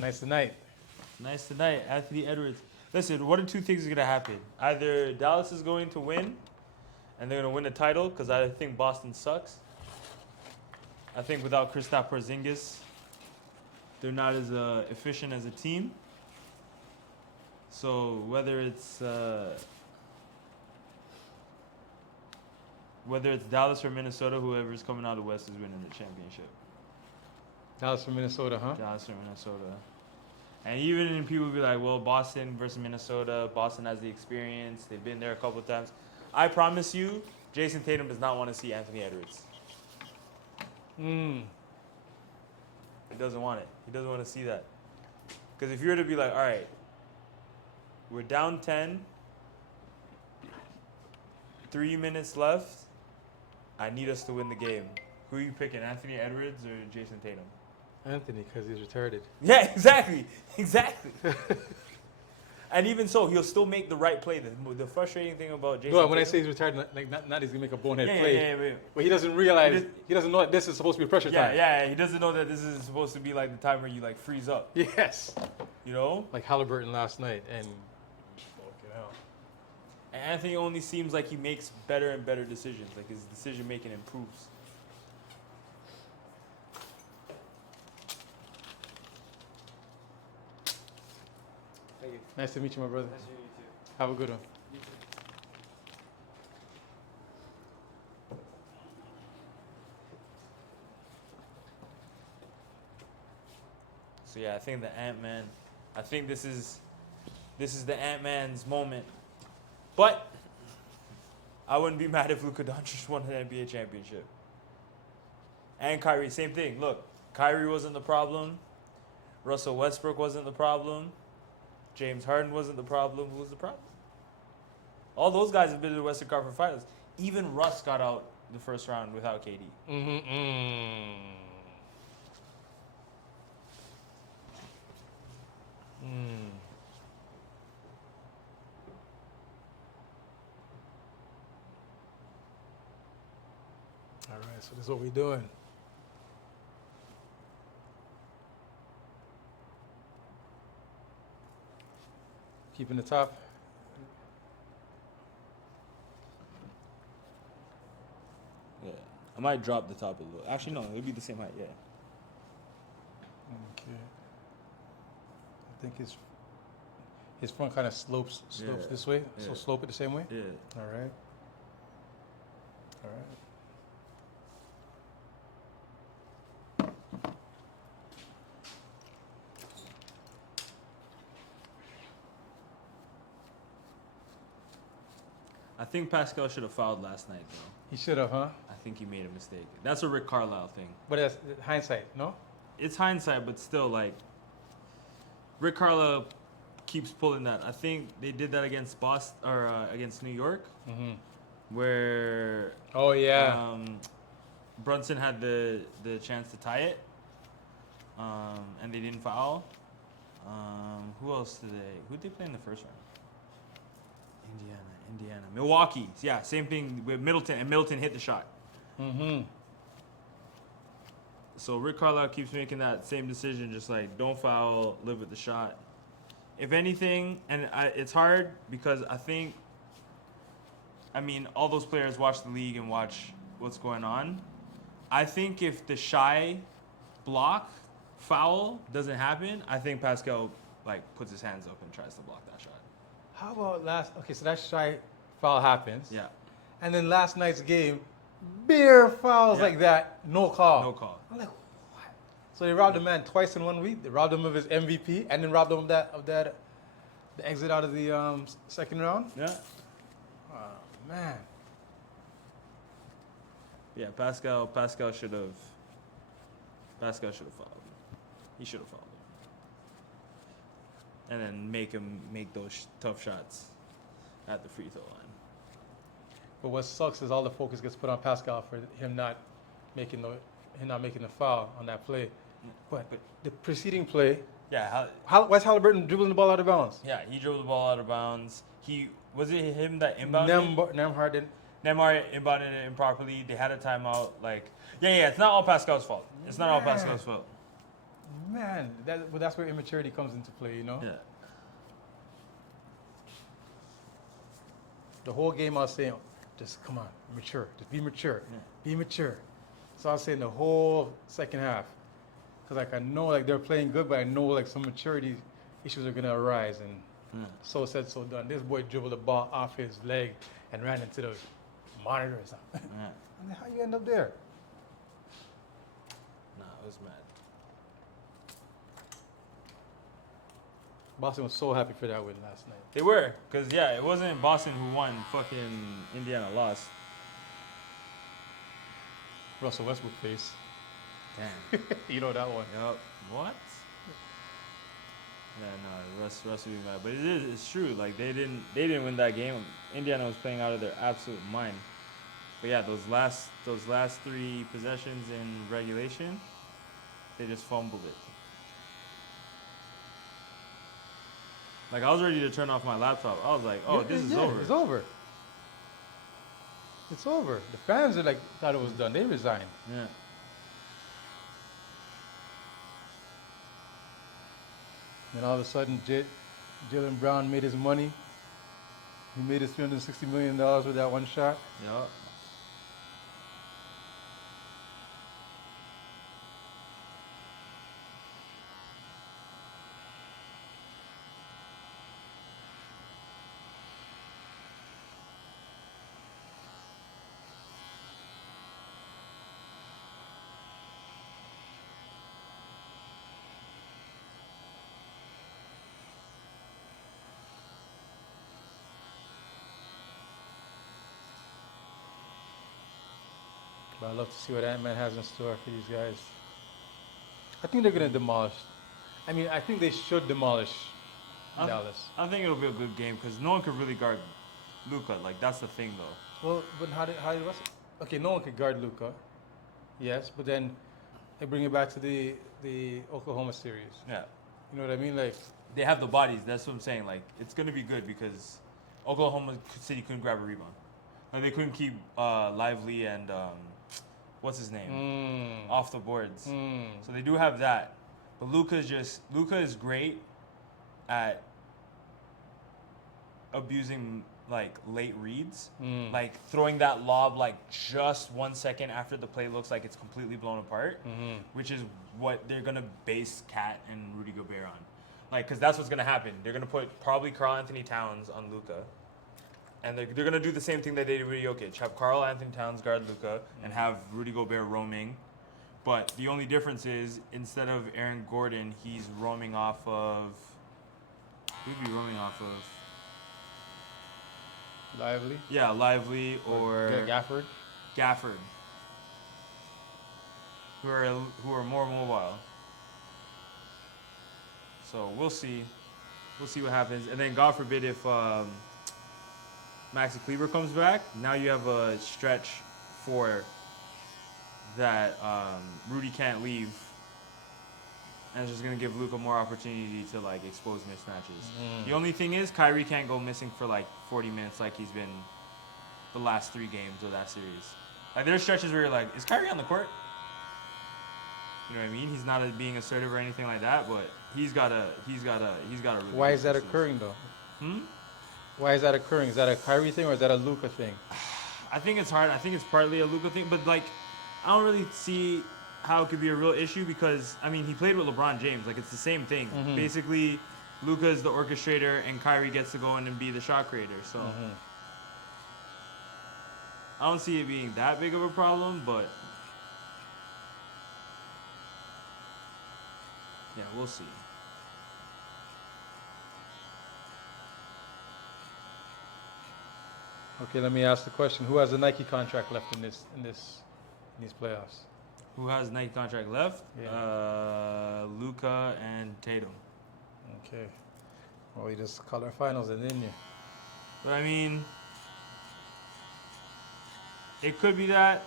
Nice tonight. Nice tonight, Anthony Edwards. Listen, one of two things is gonna happen. Either Dallas is going to win, and they're gonna win the title, because I think Boston sucks. I think without Kristaps Porzingis, they're not as efficient as a team. So whether it's Dallas or Minnesota, whoever's coming out of the West is winning the championship. Dallas from Minnesota, huh? Dallas or Minnesota. And even people will be like, well, Boston versus Minnesota. Boston has the experience. They've been there a couple of times. I promise you, Jason Tatum does not want to see Anthony Edwards. Mm. He doesn't want it. He doesn't want to see that. Because if you were to be like, all right, we're down 10, 3 minutes left, I need us to win the game. Who are you picking, Anthony Edwards or Jason Tatum? Anthony, because he's retarded. Yeah, exactly. Exactly. And even so, he'll still make the right play. The frustrating thing about Jason No, when I Tatum, say he's retarded, like not he's gonna make a bonehead yeah, play. yeah. But he doesn't realize, he doesn't know that this is supposed to be pressure time. Yeah, he doesn't know that this is supposed to be like the time where you like freeze up. Yes. You know? Like Halliburton last night, and fucking hell. And Anthony only seems like he makes better and better decisions. Like his decision making improves. Thank you. Nice to meet you, my brother. Nice to meet you too. Have a good one. You too. So yeah, I think the Ant-Man. I think this is the Ant-Man's moment. But I wouldn't be mad if Luka Doncic won an NBA championship. And Kyrie, same thing. Look, Kyrie wasn't the problem. Russell Westbrook wasn't the problem. James Harden wasn't the problem. Who was the problem? All those guys have been to the Western Conference Finals. Even Russ got out the first round without KD. All right, so this is what we're doing. Keeping the top. Yeah. I might drop the top a little. Actually, no, it'll be the same height, yeah. Okay. I think his front kind of slopes Yeah, this way. So yeah. slope it the same way. Yeah. All right. All right. I think Pascal should have fouled last night, though. He should have, huh? I think he made a mistake. That's a Rick Carlisle thing. But that's hindsight, no? It's hindsight, but still, like, Rick Carlisle keeps pulling that. I think they did that against Boston or against New York, Mm-hmm. where Oh yeah. Brunson had the chance to tie it, and they didn't foul. Who else did they? Who did they play in the first round? Indiana, Milwaukee. Yeah, same thing with Middleton, and Middleton hit the shot. Mm-hmm. So Rick Carlisle keeps making that same decision, just like don't foul, live with the shot. If anything, and it's hard because I mean, all those players watch the league and watch what's going on. I think if the shy block foul doesn't happen, I think Pascal like puts his hands up and tries to block that shot. How about okay, so that shy foul happens. Yeah, And then last night's game, bare fouls Yeah. like that, no call. no call. I'm like, what? So they robbed the man twice in 1 week. They robbed him of his MVP, and then robbed him of that the exit out of the second round. Yeah, Oh man. yeah. Pascal should have fouled. He should have fouled him, and then make those tough shots at the free throw line. But what sucks is all the focus gets put on Pascal for him not making the foul on that play. But the preceding play, Yeah, why's Halliburton dribbling the ball out of bounds? yeah. He dribbled the ball out of bounds. Was it him that inbounded? Nemhard didn't. Neymar inbounded it improperly. They had a timeout. Like, yeah. It's not all Pascal's fault. It's not all Man. Pascal's fault. Man, that's where immaturity comes into play, you know? Yeah. The whole game I was saying, just come on, mature. Just be mature. Yeah. Be mature. So I was saying the whole second half. Because like I know like they're playing good, but I know like some maturity issues are gonna arise, and Yeah. so said, so done. This boy dribbled the ball off his leg and ran into the monitor or something. Yeah. I'm like, how you end up there? Nah, it was mad. Boston was so happy for that win last night. They were, because, yeah, it wasn't Boston who won. Fucking Indiana lost. Russell Westbrook face. Damn. You know that one. Yup. What? Yeah, no, Russ will be mad. But it's true. Like, they didn't win that game. Indiana was playing out of their absolute mind. But yeah, those last 3 possessions in regulation, they just fumbled it. Like, I was ready to turn off my laptop. I was like, oh, this is over. It's over. It's over. The fans are like thought it was done. They resigned. Yeah. Then all of a sudden, Jalen Brown made his money. He made his $360 million with that one shot. Yup. But I love to see what Ant-Man has in store for these guys. I think they're going to demolish. I mean, I think they should demolish Dallas. I think it'll be a good game because no one could really guard Luka. Like, that's the thing, though. Well, but how did Russell? Okay, no one could guard Luka. Yes, but then they bring it back to the Oklahoma series. Yeah. You know what I mean? Like, They have the bodies. That's what I'm saying. Like, it's going to be good because Oklahoma City couldn't grab a rebound. Like, they couldn't keep Lively and, what's his name? Off the boards. So they do have that. But Luka is great at abusing, like, late reads. Like, throwing that lob, like, just 1 second after the play looks like it's completely blown apart, which is what they're going to base Cat and Rudy Gobert on. Like, because that's what's going to happen. They're going to put probably Karl Anthony Towns on Luka. And they're going to do the same thing they did with Jokic. Have Karl Anthony Towns guard Luka and have Rudy Gobert roaming. But the only difference is, instead of Aaron Gordon, he's roaming off of... Who'd be roaming off of? Lively. Yeah, Lively or Gafford. Gafford. Who are more mobile. So we'll see. We'll see what happens. And then God forbid if Maxi Kleber comes back, now you have a stretch for that Rudy can't leave. And it's just going to give Luka more opportunity to, like, expose mismatches. The only thing is Kyrie can't go missing for, like, 40 minutes like he's been the last 3 games of that series. Like, there's stretches where you're like, is Kyrie on the court? You know what I mean? He's not being assertive or anything like that, but he's got a really Why good is that business. occurring though? Hmm? Why is that occurring? Is that a Kyrie thing or is that a Luka thing? I think it's hard. I think it's partly a Luka thing, but, like, I don't really see how it could be a real issue because, I mean, he played with LeBron James. Like, it's the same thing. Basically, Luka is the orchestrator and Kyrie gets to go in and be the shot creator. So I don't see it being that big of a problem, but yeah, we'll see. Okay, let me ask the question: who has a Nike contract left in these playoffs? Who has Nike contract left? Yeah. Luka and Tatum. Okay. Well, you just called our finals, then, didn't you? But I mean, it could be that,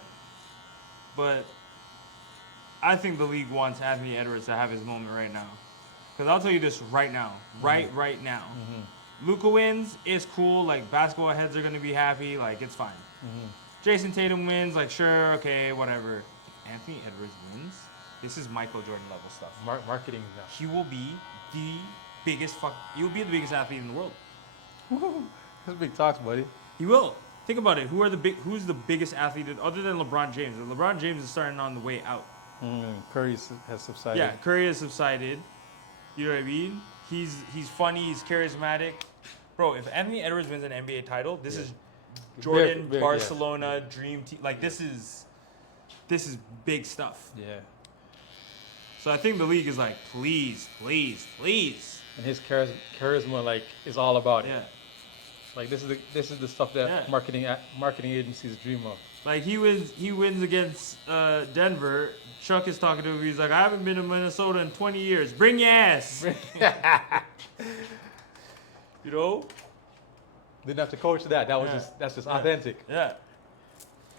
but I think the league wants Anthony Edwards to have his moment right now. Because I'll tell you this right now, right now. Luka wins, it's cool. Like, basketball heads are gonna be happy. Like, it's fine. Jason Tatum wins, like, sure, okay, whatever. Anthony Edwards wins, This is Michael Jordan level stuff. Marketing now. He will be the biggest He will be the biggest athlete in the world. That's big talks, buddy. He will. Think about it. Who's the biggest athlete other than LeBron James? LeBron James is starting on the way out. Curry has subsided. Yeah, Curry has subsided. You know what I mean? He's funny. He's charismatic. Bro, if Anthony Edwards wins an NBA title, this is Jordan, Big, Barcelona, dream team. Like this is big stuff. Yeah. So I think the league is like, please. And his charisma like is all about it. Yeah. Like this is the stuff that marketing agencies dream of. Like he wins against Denver. Chuck is talking to him. He's like, I haven't been to Minnesota in 20 years. Bring your ass. You know? Didn't have to coach that. That was that's just authentic. Yeah.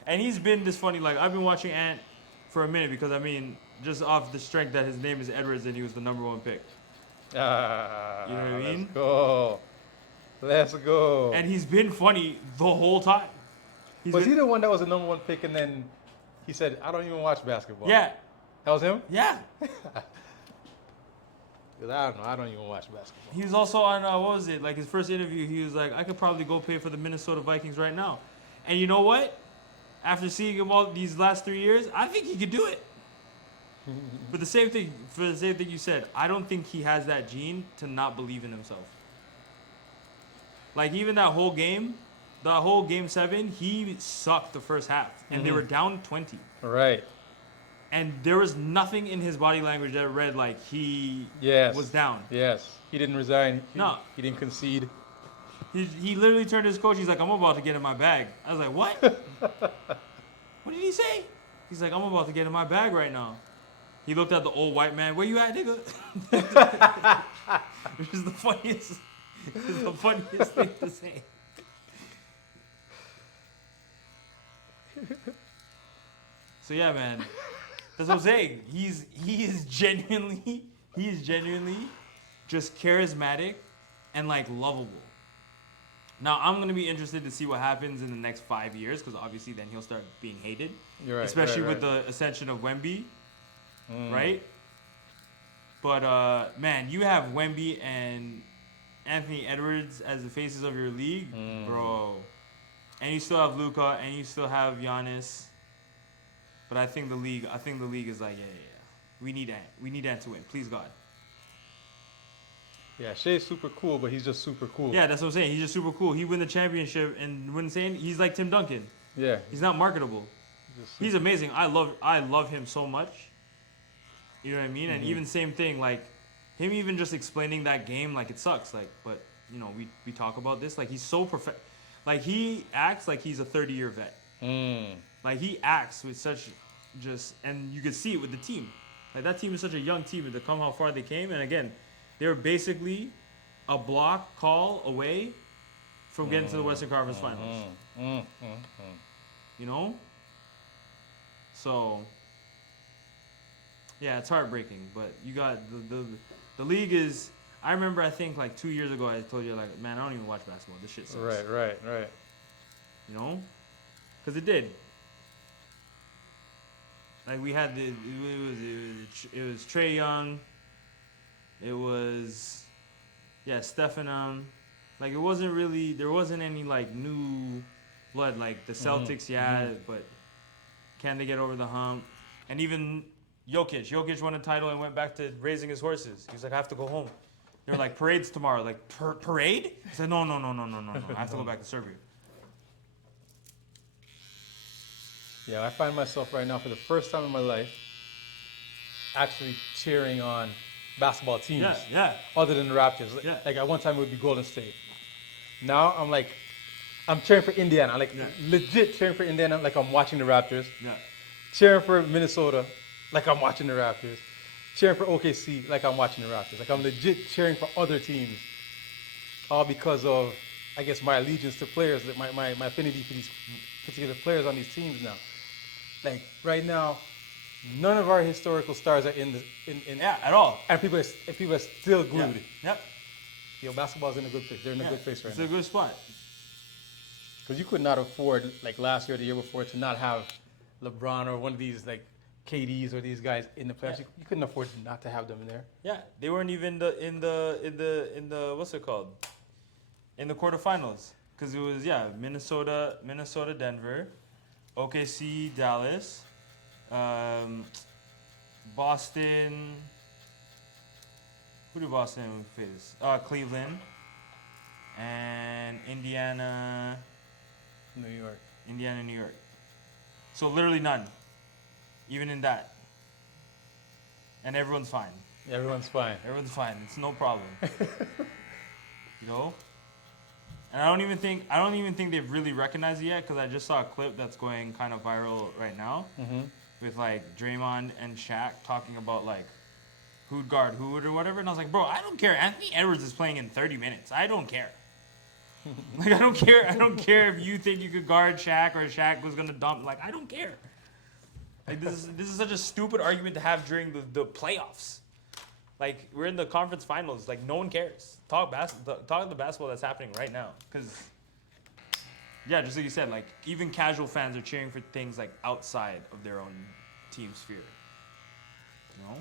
And he's been this funny. Like I've been watching Ant for a minute because I mean, just off the strength that his name is Edwards and he was the #1 pick. You know what I mean? Let's go. And he's been funny the whole time. Was he the one that was the #1 pick and then he said, I don't even watch basketball? Yeah. That was him? Yeah. Because I don't know. I don't even watch basketball. He was also on, what was it? Like his first interview, he was like, I could probably go play for the Minnesota Vikings right now. And you know what? After seeing him all these last 3 years, I think he could do it. For the same thing you said, I don't think he has that gene to not believe in himself. Like even that whole game 7, he sucked the first half, and they were down 20. Right. And there was nothing in his body language that read like he was down. Yes. He didn't resign. No. He didn't concede. He literally turned to his coach. He's like, I'm about to get in my bag. I was like, what? What did he say? He's like, I'm about to get in my bag right now. He looked at the old white man. Where you at, nigga? Which is the funniest thing to say. So yeah, man. That's what I'm saying. He is genuinely just charismatic and like lovable. Now I'm gonna be interested to see what happens in the next 5 years because obviously then he'll start being hated. You're right. Especially right. with the ascension of Wemby, right? But man, you have Wemby and Anthony Edwards as the faces of your league, bro. And you still have Luka, and you still have Giannis. But I think the league is like, yeah. We need Ant to win. Please God. Yeah, Shea's super cool, but he's just super cool. Yeah, that's what I'm saying. He's just super cool. He win the championship and wouldn't say he's like Tim Duncan. Yeah. He's not marketable. He's amazing. I love him so much. You know what I mean? And even same thing, like him even just explaining that game, like it sucks. Like, but you know, we talk about this. Like he's so perfect. Like he acts like he's a 30-year vet. Like he acts with such and you could see it with the team. Like that team is such a young team, and to come how far they came. And again, they were basically a block call away from getting to the Western Conference Finals. You know? So, yeah, it's heartbreaking. But you got the league is. I remember, I think like 2 years ago, I told you like, man, I don't even watch basketball. This shit sucks. Right. You know? Because it did. Like we had it was Trae Young. It was, Stephen. Like it wasn't really, there wasn't any like new blood. Like the Celtics, but can they get over the hump? And even Jokic won a title and went back to raising his horses. He was like, I have to go home. They were like, parade's tomorrow. Like, parade? He said, no. I have to go back to Serbia. Yeah, I find myself right now for the first time in my life actually cheering on basketball teams. Yeah. Other than the Raptors. Yeah. Like at one time it would be Golden State. Now I'm cheering for Indiana. Legit cheering for Indiana like I'm watching the Raptors. Yeah. Cheering for Minnesota like I'm watching the Raptors. Cheering for OKC like I'm watching the Raptors. Like I'm legit cheering for other teams. All because of, I guess, my allegiance to players, my affinity for these particular players on these teams now. Like right now, none of our historical stars are in at all. And people are still glued. Yep. Yo, basketball's in a good place. They're in a good place right it's now. It's a good spot. Because you could not afford, like last year or the year before, to not have LeBron or one of these like KDs or these guys in the playoffs. Yeah. You couldn't afford not to have them in there. Yeah, they weren't even in the what's it called? In the quarterfinals, because it was Minnesota, Denver, OKC, Dallas, Boston. Who did Boston face? Cleveland, and Indiana, New York. New York. So literally none, even in that. And everyone's fine. Everyone's fine. Everyone's fine. It's no problem. You know? And I don't even think they've really recognized it yet, because I just saw a clip that's going kind of viral right now Mm-hmm. with like Draymond and Shaq talking about like who'd guard who or whatever, and I was like, bro, I don't care. Anthony Edwards is playing in 30 minutes. I don't care. Like I don't care. I don't care if you think you could guard Shaq or Shaq was gonna dump. Like I don't care. Like this is such a stupid argument to have during the playoffs. Like we're in the conference finals. Like no one cares. Talk the basketball that's happening right now. Cause yeah, just like you said, like even casual fans are cheering for things like outside of their own team sphere. You know?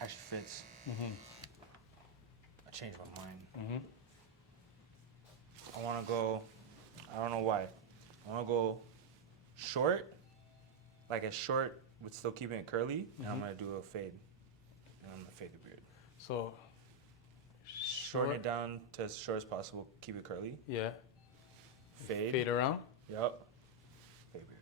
Actually fits. Mm-hmm. I changed my mind. Mm-hmm. I want to go. I don't know why. I want to go short, like a short, but still keeping it curly. And I'm gonna do a fade. And I'm gonna fade the beard. So Shorten it down to as short as possible. Keep it curly. Yeah. Fade. Fade around. Yup. Fade beard.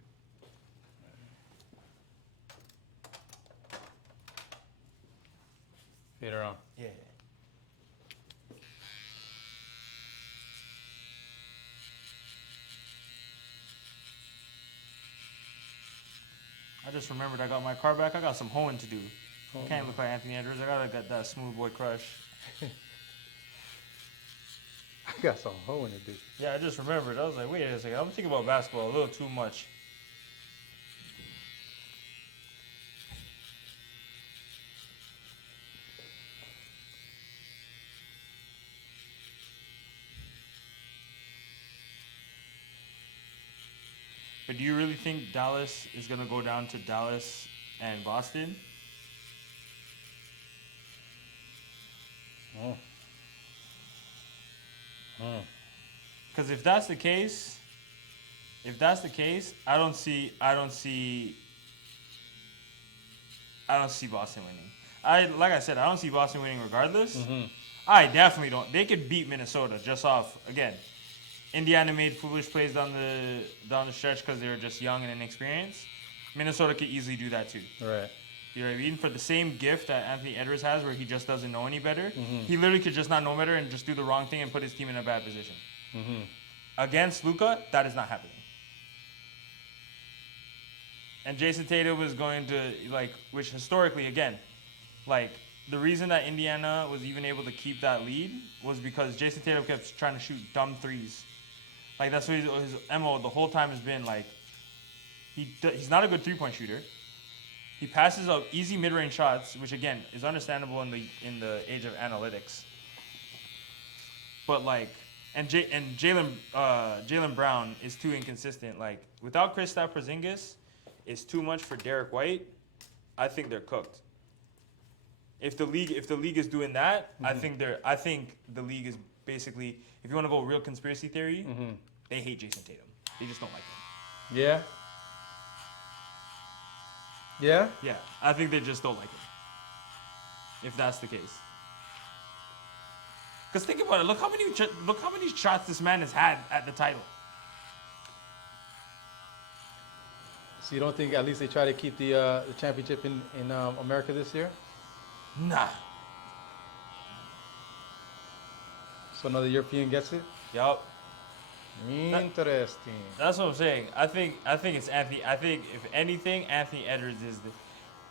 Fade around. Yeah. I just remembered I got my car back. I got some hoeing to do. I can't look like Anthony Edwards. I gotta get that smooth boy crush. I got some hoeing to do. Yeah, I just remembered. I was like, wait a second. I'm thinking about basketball a little too much. But do you really think Dallas is going to go down to Dallas and Boston? Oh. Oh. Because if that's the case, I don't see Boston winning. Like I said, I don't see Boston winning regardless. Mm-hmm. I definitely don't. They could beat Minnesota just off again. Indiana made foolish plays down the stretch because they were just young and inexperienced. Minnesota could easily do that too. Right. You know what I mean? For the same gift that Anthony Edwards has, where he just doesn't know any better, Mm-hmm. he literally could just not know better and just do the wrong thing and put his team in a bad position. Mm-hmm. Against Luka, that is not happening. And Jason Tatum was going to, like, which historically, again, like, the reason that Indiana was even able to keep that lead was because Jason Tatum kept trying to shoot dumb threes. Like, that's what his MO the whole time has been. Like, he's not a good three-point shooter. He passes out easy mid-range shots, which, again, is understandable in the age of analytics. But, like, and Jalen Brown is too inconsistent. Like without Kristaps Porzingis, it's too much for Derek White. I think they're cooked. If the league is doing that, I think the league is basically, if you want to go real conspiracy theory, they hate Jason Tatum. They just don't like him. Yeah. Yeah. Yeah, I think they just don't like him. If that's the case. Because think about it. Look how many shots this man has had at the title. So you don't think at least they try to keep the championship in America this year? Nah. So another European gets it? Yup. Interesting. That's what I'm saying. I think it's Anthony. I think if anything, Anthony Edwards is the.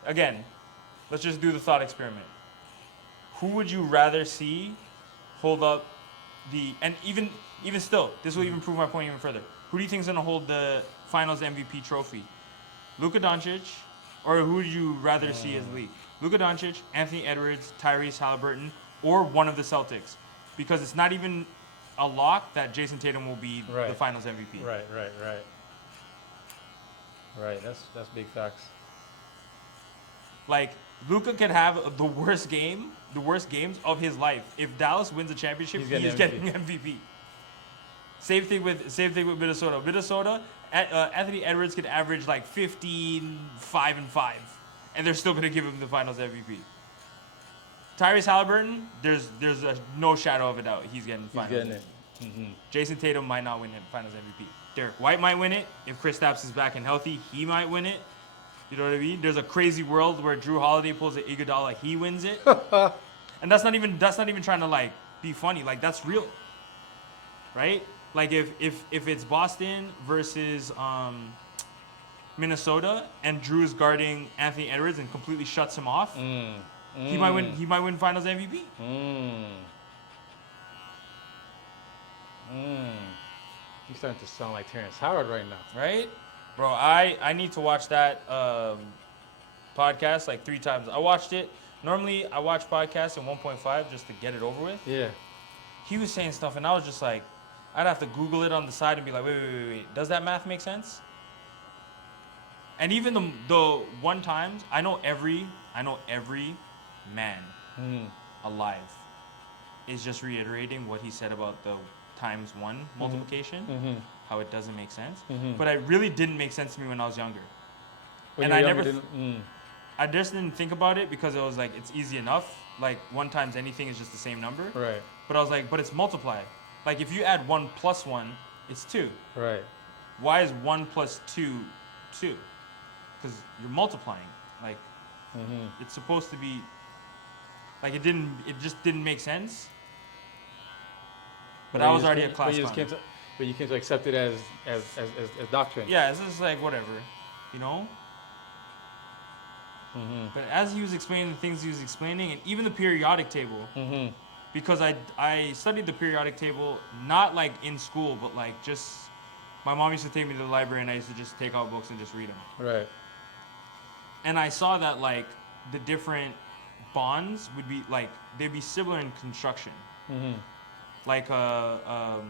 Again, let's just do the thought experiment. Who would you rather see hold up the, and even still, this will even prove my point even further. Who do you think is gonna hold the Finals MVP trophy? Luka Doncic, or who would you rather see as the league? Luka Doncic, Anthony Edwards, Tyrese Halliburton, or one of the Celtics, because it's not even a lock that Jason Tatum will be the Right. Finals MVP. Right. Right. That's big facts. Like Luka can have the worst games of his life. If Dallas wins a championship, He's he's getting getting MVP. Same thing with Minnesota. Minnesota, Anthony Edwards could average like 15, 5 and 5, and they're still gonna give him the Finals MVP. Tyrese Halliburton, there's no shadow of a doubt he's getting He's Finals getting MVP. it. Mm-hmm. Jason Tatum might not win the Finals MVP. Derek White might win it. If Kristaps is back and healthy, he might win it. You know what I mean? There's a crazy world where Drew Holiday pulls an Iguodala, he wins it. And that's not even trying to like be funny. Like that's real. Right? Like if it's Boston versus Minnesota and Drew is guarding Anthony Edwards and completely shuts him off, he might win. He might win Finals MVP. You're starting to sound like Terrence Howard right now. Right, bro? I need to watch that podcast like 3 times. I watched it. Normally, I watch podcasts in 1.5 just to get it over with. Yeah. He was saying stuff, and I was just like, I'd have to Google it on the side and be like, wait. Does that math make sense? And even the one times, I know every man alive is just reiterating what he said about the ×1 multiplication, how it doesn't make sense. But it really didn't make sense to me when I was younger. When And you're I younger, never, didn't- I just didn't think about it because it was like, it's easy enough. Like 1 times anything is just the same number. Right. But I was like, but it's multiply. Like if you add 1 plus 1, it's 2. Right. Why is 1 plus 2, 2? Because you're multiplying. Like it's supposed to be. Like it just didn't make sense. But I was already a class clown. But you came to accept it as doctrine. Yeah, it's just like whatever, you know. But as he was explaining the things he was explaining, and even the periodic table, because I studied the periodic table not like in school, but like just my mom used to take me to the library and I used to just take out books and just read them. Right. And I saw that like the different bonds would be like they'd be similar in construction. Like a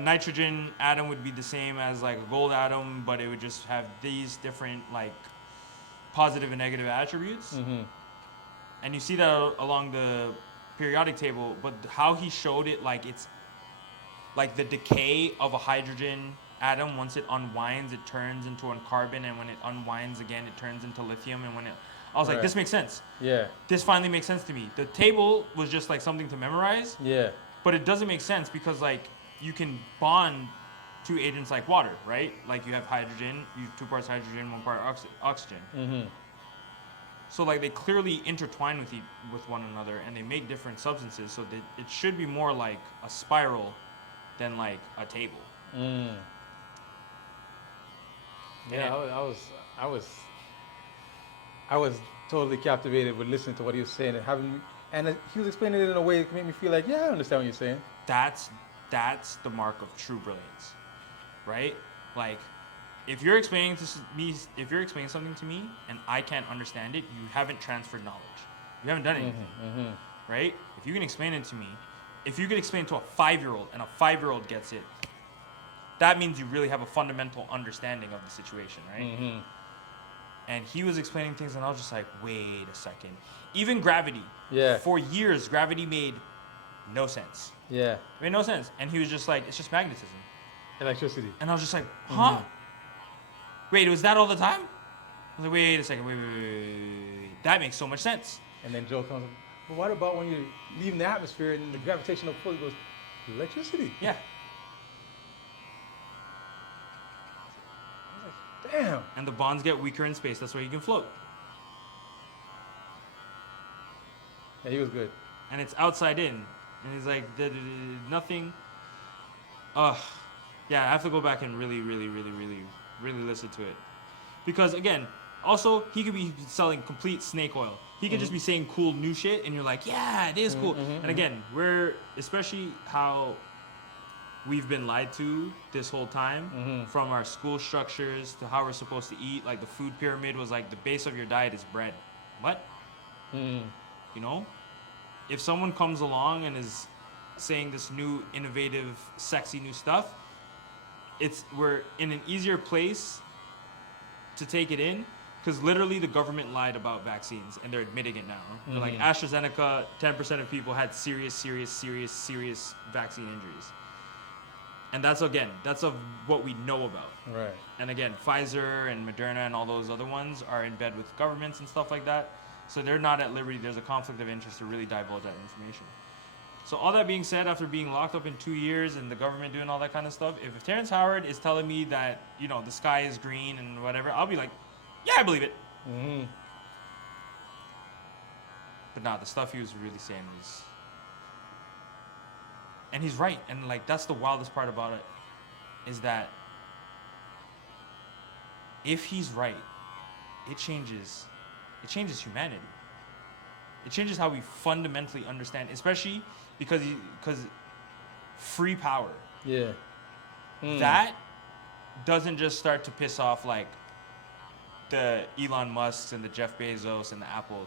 nitrogen atom would be the same as like a gold atom, but it would just have these different like positive and negative attributes. And you see that along the periodic table, but how he showed it, like it's like the decay of a hydrogen atom. Once it unwinds, it turns into a carbon, and when it unwinds again, it turns into lithium. And I was like, Right. this makes sense. Yeah. This finally makes sense to me. The table was just like something to memorize, Yeah. but it doesn't make sense because like you can bond to agents like water, right? Like you have hydrogen, you have 2 parts hydrogen, 1 part oxygen. So like they clearly intertwine with one another, and they make different substances. So that it should be more like a spiral than like a table. Yeah, I was totally captivated with listening to what he was saying and he was explaining it in a way that made me feel like, yeah, I understand what you're saying. That's the mark of true brilliance, right? Like, if you're explaining something to me and I can't understand it, you haven't transferred knowledge. You haven't done anything, right? If you can explain it to me if you could explain to a 5-year-old and a 5-year-old gets it, that means you really have a fundamental understanding of the situation, right? Mm-hmm. And he was explaining things, and I was just like, wait a second. Even gravity. Yeah. For years, gravity made no sense. Yeah. It made no sense. And he was just like, it's just magnetism. Electricity. And I was just like, huh? Mhm. Wait, it was that all the time? I was like, wait a second, wait. That makes so much sense. And then Joe comes, but what about when you're leaving the atmosphere and the gravitational pull goes, electricity? Yeah. I was like, damn. And the bonds get weaker in space. That's why you can float. Yeah, he was good. And it's outside in. And he's like, nothing. Ugh. Yeah, I have to go back and really listen to it. Because again, also, he could be selling complete snake oil. He could just be saying cool new shit, and you're like, yeah, it is cool. And again, we're, especially how we've been lied to this whole time, from our school structures to how we're supposed to eat. Like the food pyramid was like, the base of your diet is bread. What? You know? If someone comes along and is saying this new, innovative, sexy new stuff, we're in an easier place to take it in, because literally the government lied about vaccines and they're admitting it now. They're like, AstraZeneca, 10% of people had serious vaccine injuries. And that's of what we know about. Right. And again, Pfizer and Moderna and all those other ones are in bed with governments and stuff like that. So they're not at liberty. There's a conflict of interest to really divulge that information. So all that being said, after being locked up in 2 years and the government doing all that kind of stuff, if Terrence Howard is telling me that, you know, the sky is green and whatever, I'll be like, yeah, I believe it. But nah, the stuff he was really saying was... And he's right. And like, that's the wildest part about it, is that if he's right, it changes humanity. It changes how we fundamentally understand, especially because free power. Yeah. That doesn't just start to piss off like the Elon Musks and the Jeff Bezos and the Apple.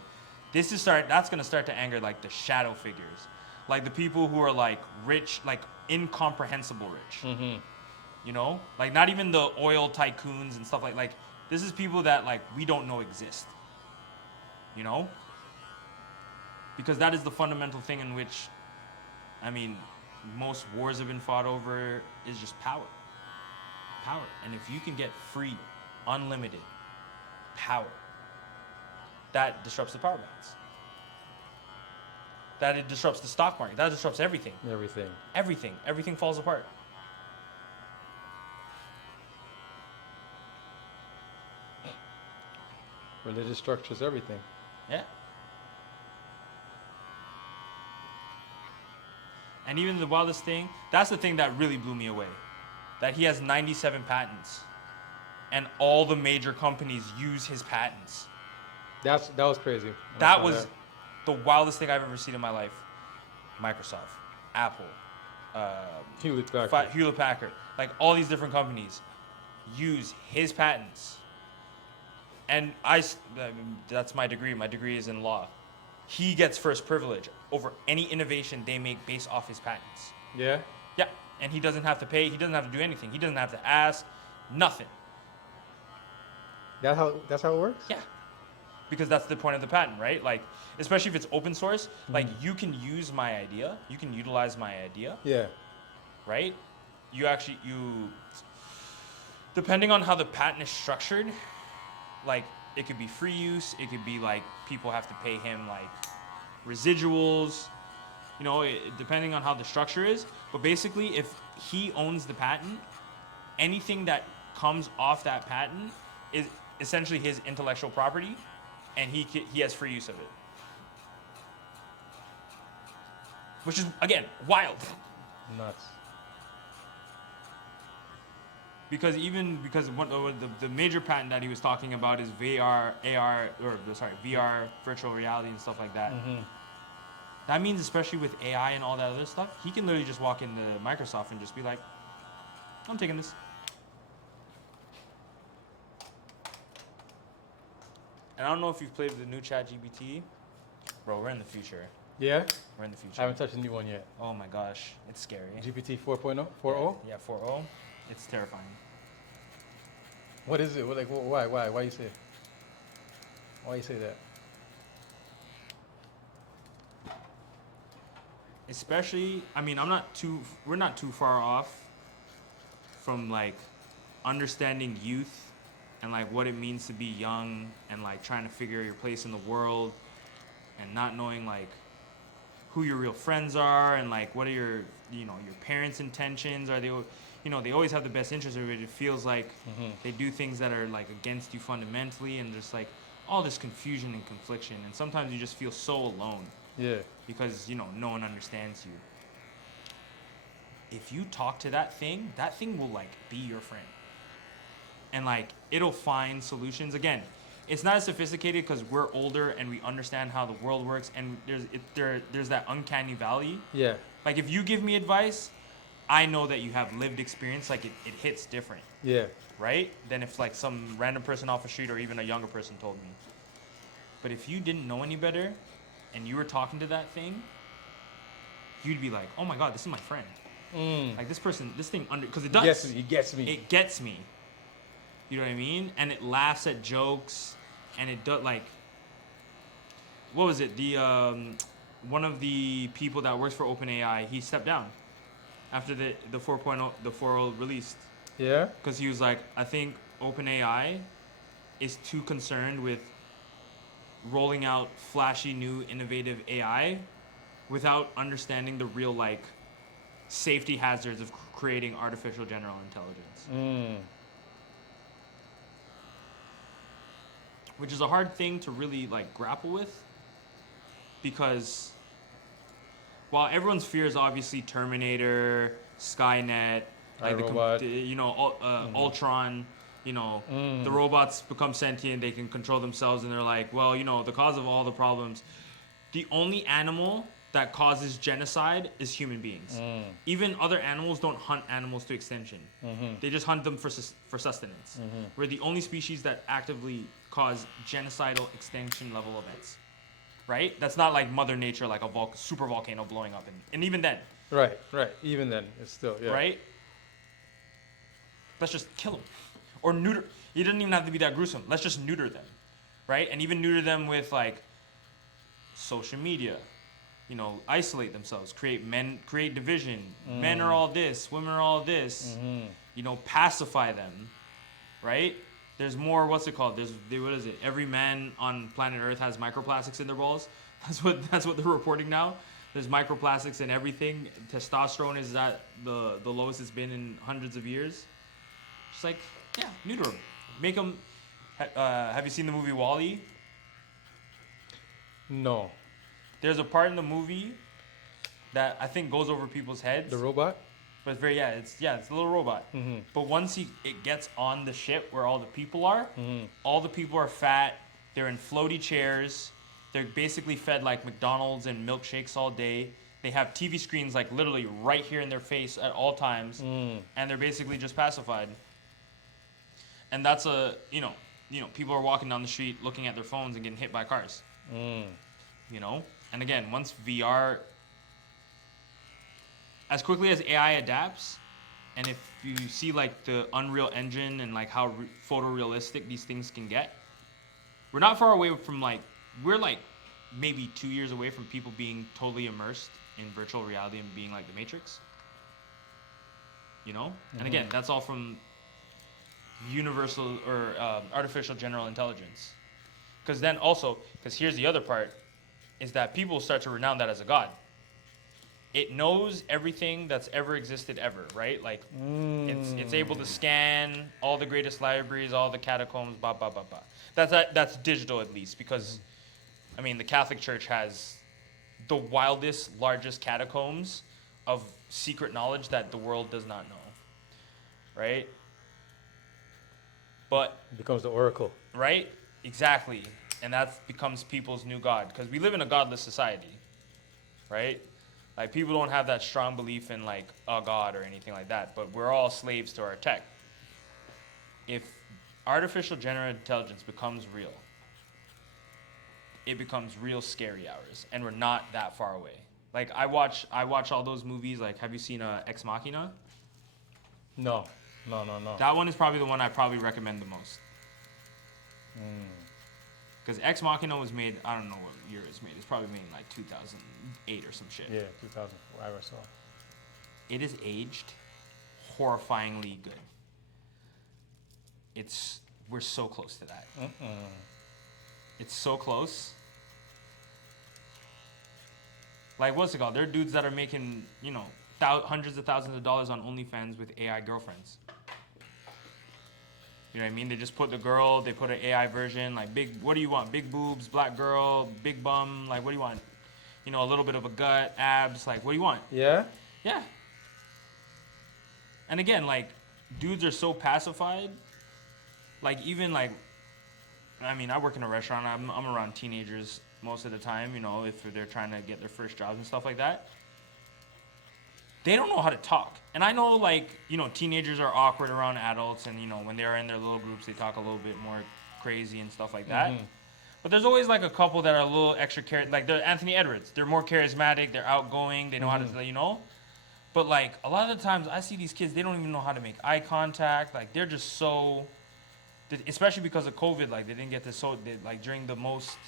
That's gonna start to anger like the shadow figures, like the people who are like rich, like incomprehensible rich. You know, like not even the oil tycoons and stuff like this is people that like we don't know exist. You know? Because that is the fundamental thing in which, I mean, most wars have been fought over is just power. Power. And if you can get free, unlimited power, that disrupts the power balance. That it disrupts the stock market. That disrupts everything. Everything. Everything falls apart. Religious structures, everything. Yeah. And even the wildest thing, that's the thing that really blew me away. That he has 97 patents. And all the major companies use his patents. That was crazy. That was the wildest thing I've ever seen in my life. Microsoft, Apple, Hewlett Packard, like all these different companies use his patents. And that's my degree. My degree is in law. He gets first privilege over any innovation they make based off his patents. Yeah. Yeah, and he doesn't have to pay. He doesn't have to do anything. He doesn't have to ask. Nothing. That's how it works? Yeah. Because that's the point of the patent, right? Like, especially if it's open source, like you can use my idea, you can utilize my idea, Yeah. right? Depending on how the patent is structured, like it could be free use, it could be like people have to pay him like residuals, you know, depending on how the structure is. But basically, if he owns the patent, anything that comes off that patent is essentially his intellectual property, and he has free use of it. Which is, again, wild. Nuts. Because the major patent that he was talking about is VR, virtual reality and stuff like that. That means, especially with AI and all that other stuff, he can literally just walk into Microsoft and just be like, I'm taking this. And I don't know if you've played with the new ChatGPT. Bro, we're in the future. Yeah? We're in the I future. haven't touched a new one yet. Oh my gosh, it's scary. GPT 4.0? 4.0? Yeah, 4.0. It's terrifying. What is it? What, like, why you say it? Why you say that? Especially, I mean, we're not too far off from like understanding youth and like what it means to be young and like trying to figure your place in the world and not knowing like who your real friends are and like what are your your parents' intentions. Are they they always have the best interest of it. It feels like they do things that are like against you fundamentally and just like all this confusion and confliction, and sometimes you just feel so alone Yeah. because no one understands you. If you talk to that thing will like be your friend, and like it'll find solutions. Again, it's not as sophisticated because we're older and we understand how the world works, and there's that uncanny valley. Yeah. Like if you give me advice, I know that you have lived experience. Like it hits different, Yeah. right? Than if like some random person off the street or even a younger person told me. But if you didn't know any better and you were talking to that thing, you'd be like, oh my God, this is my friend. Like this thing because it does. He gets me. It gets me. You know what I mean? And it laughs at jokes, and it does like. What was it? The one of the people that works for OpenAI, he stepped down after the 4.0 the 4.0 released Yeah? because he was like, I think OpenAI is too concerned with rolling out flashy new innovative AI without understanding the real like safety hazards of creating artificial general intelligence. Which is a hard thing to really like grapple with, because while everyone's fear is obviously Terminator, Skynet, like iRobot. Ultron, the robots become sentient, they can control themselves, and they're like, well, the cause of all the problems, the only animal that causes genocide is human beings. Even other animals don't hunt animals to extinction. They just hunt them for sustenance. We're the only species that actively cause genocidal extinction level events. Right? That's not like Mother Nature, like a super volcano blowing up. And even then. Right. Even then, it's still, yeah. Right? Let's just kill them. Or neuter. It doesn't even have to be that gruesome. Let's just neuter them. Right? And even neuter them with like social media. Isolate themselves, create division. Men are all this, women are all this. Pacify them, right? There's more. What's it called? What is it? Every man on planet Earth has microplastics in their balls. That's what they're reporting now. There's microplastics in everything. Testosterone is at the lowest it's been in hundreds of years. Just like, yeah, neuter them, make them. Have you seen the movie WALL-E? No. There's a part in the movie that I think goes over people's heads. The robot? But it's a little robot. But once it gets on the ship where all the people are, all the people are fat. They're in floaty chairs. They're basically fed like McDonald's and milkshakes all day. They have TV screens like literally right here in their face at all times, and they're basically just pacified. And that's people are walking down the street looking at their phones and getting hit by cars. And again, once VR, as quickly as AI adapts, and if you see like the Unreal Engine and like how photorealistic these things can get, we're not far away from we're like maybe 2 years away from people being totally immersed in virtual reality and being like the Matrix. And again, that's all from universal or artificial general intelligence. Because here's the other part, is that people start to renown that as a god. It knows everything that's ever existed ever, right? Like, it's able to scan all the greatest libraries, all the catacombs, blah, blah, blah, blah. That's digital at least, because, the Catholic Church has the wildest, largest catacombs of secret knowledge that the world does not know, right? But It becomes the oracle. right? Exactly. And that becomes people's new god. Because we live in a godless society, right? Like, people don't have that strong belief in, like, a god or anything like that. But we're all slaves to our tech. If artificial general intelligence becomes real, it becomes real scary hours, and we're not that far away. Like I watch all those movies. Like, have you seen Ex Machina? No. That one is probably the one I probably recommend the most. Because Ex Machina was made, I don't know what year it's made. It's probably made in like 2008 or some shit. Yeah, 2004. I saw. It is aged horrifyingly good. We're so close to that. It's so close. Like, what's it called? There are dudes that are making, hundreds of thousands of dollars on OnlyFans with AI girlfriends. You know what I mean? They just put the girl, they put an AI version, like what do you want? Big boobs, black girl, big bum, like what do you want? A little bit of a gut, abs, like what do you want? Yeah? Yeah. And again, like, dudes are so pacified. Like, even like, I work in a restaurant. I'm around teenagers most of the time, if they're trying to get their first jobs and stuff like that. They don't know how to talk. And I know, like, teenagers are awkward around adults, and, when they're in their little groups, they talk a little bit more crazy and stuff like that. But there's always, like, a couple that are a little extra, like, they're Anthony Edwards. They're more charismatic, they're outgoing, they know how to, But, like, a lot of the times I see these kids, they don't even know how to make eye contact. Like, they're just so, especially because of COVID, like, they didn't get to, like, during the most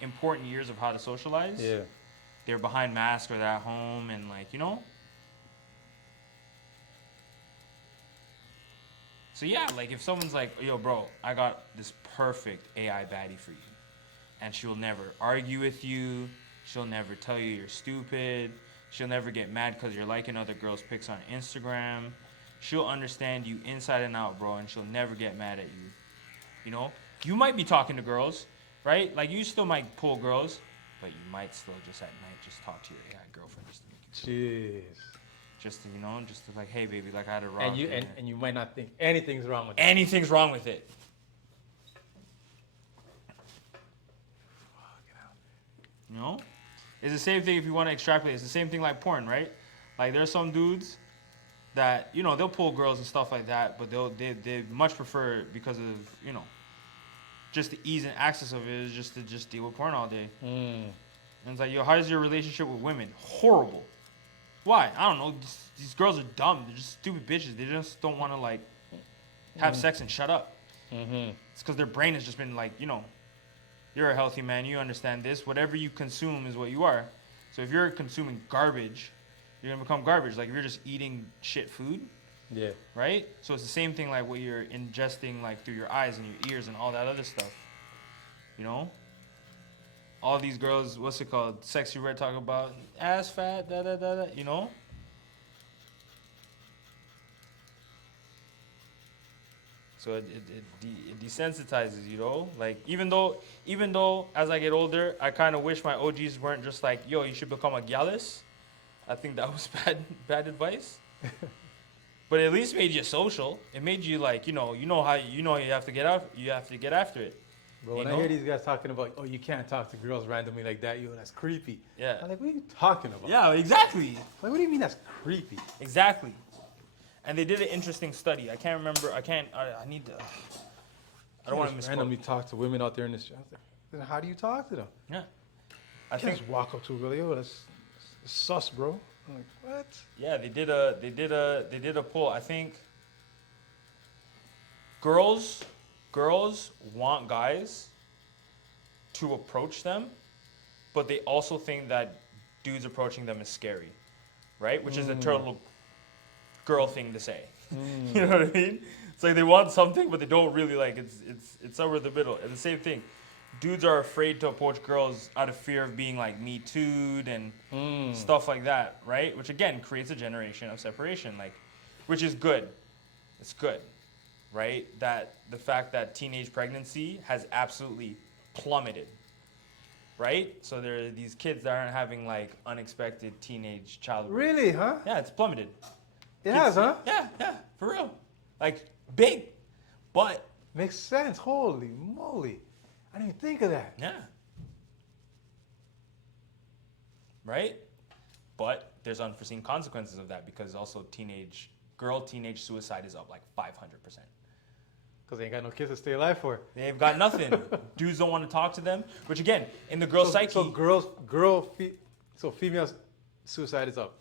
important years of how to socialize. Yeah. They're behind masks or they're at home and, like, So yeah, like if someone's like, yo, bro, I got this perfect AI baddie for you. And she'll never argue with you. She'll never tell you you're stupid. She'll never get mad because you're liking other girls' pics on Instagram. She'll understand you inside and out, bro, and she'll never get mad at you. You might be talking to girls, right? Like you still might pull girls, but you might still just at night just talk to your AI girlfriend just to make you feel Jeez. just to, just to like, hey baby, like I had a raw And you dinner. and you might not think anything's wrong with it. Anything's wrong with it. It's the same thing if you want to extrapolate. It's the same thing like porn, right? Like there's some dudes that, they'll pull girls and stuff like that, but they much prefer it because of, just the ease and access of it is just to just deal with porn all day. And it's like, yo, how's your relationship with women? Horrible. Why? I don't know. These girls are dumb. They're just stupid bitches. They just don't want to, like, have sex and shut up. It's because their brain has just been, like, you're a healthy man. You understand this. Whatever you consume is what you are. So if you're consuming garbage, you're going to become garbage. Like, if you're just eating shit food, Yeah. right? So it's the same thing, like, what you're ingesting, like, through your eyes and your ears and all that other stuff. All these girls, what's it called? Sexy Red talk about ass fat, da. So it desensitizes, Like even though as I get older, I kind of wish my OGs weren't just like, yo, you should become a gallus. I think that was bad advice. But at least made you social. It made you like, you have to get out. You have to get after it. But when I hear these guys talking about, oh, you can't talk to girls randomly like that, that's creepy. Yeah. I'm like, what are you talking about? Yeah, exactly. Like, what do you mean that's creepy? Exactly. And they did an interesting study. I need to. I don't want to misquote. Randomly talk to women out there in the street. Then how do you talk to them? Yeah. I can't just walk up to a girl, yo, that's sus, bro. I'm like, what? Yeah, they did a poll. I think girls want guys to approach them, but they also think that dudes approaching them is scary, right? Which is a total girl thing to say. You know what I mean? It's like they want something, but they don't really like. It's somewhere in the middle. And the same thing, dudes are afraid to approach girls out of fear of being like Me Too'd and stuff like that, right? Which again creates a generation of separation, like, which is good. It's good, right? That the fact that teenage pregnancy has absolutely plummeted, right? So there are these kids that aren't having like unexpected teenage childbirth. Really, huh? Yeah, it's plummeted. It has, huh? Yeah, for real. Like big, but Makes sense. Holy moly. I didn't even think of that. yeah. Right? But there's unforeseen consequences of that because also teenage suicide is up like 500%. Because they ain't got no kids to stay alive for. They've got nothing. Dudes don't want to talk to them. Which again, in the girl psyche, So female suicide is up.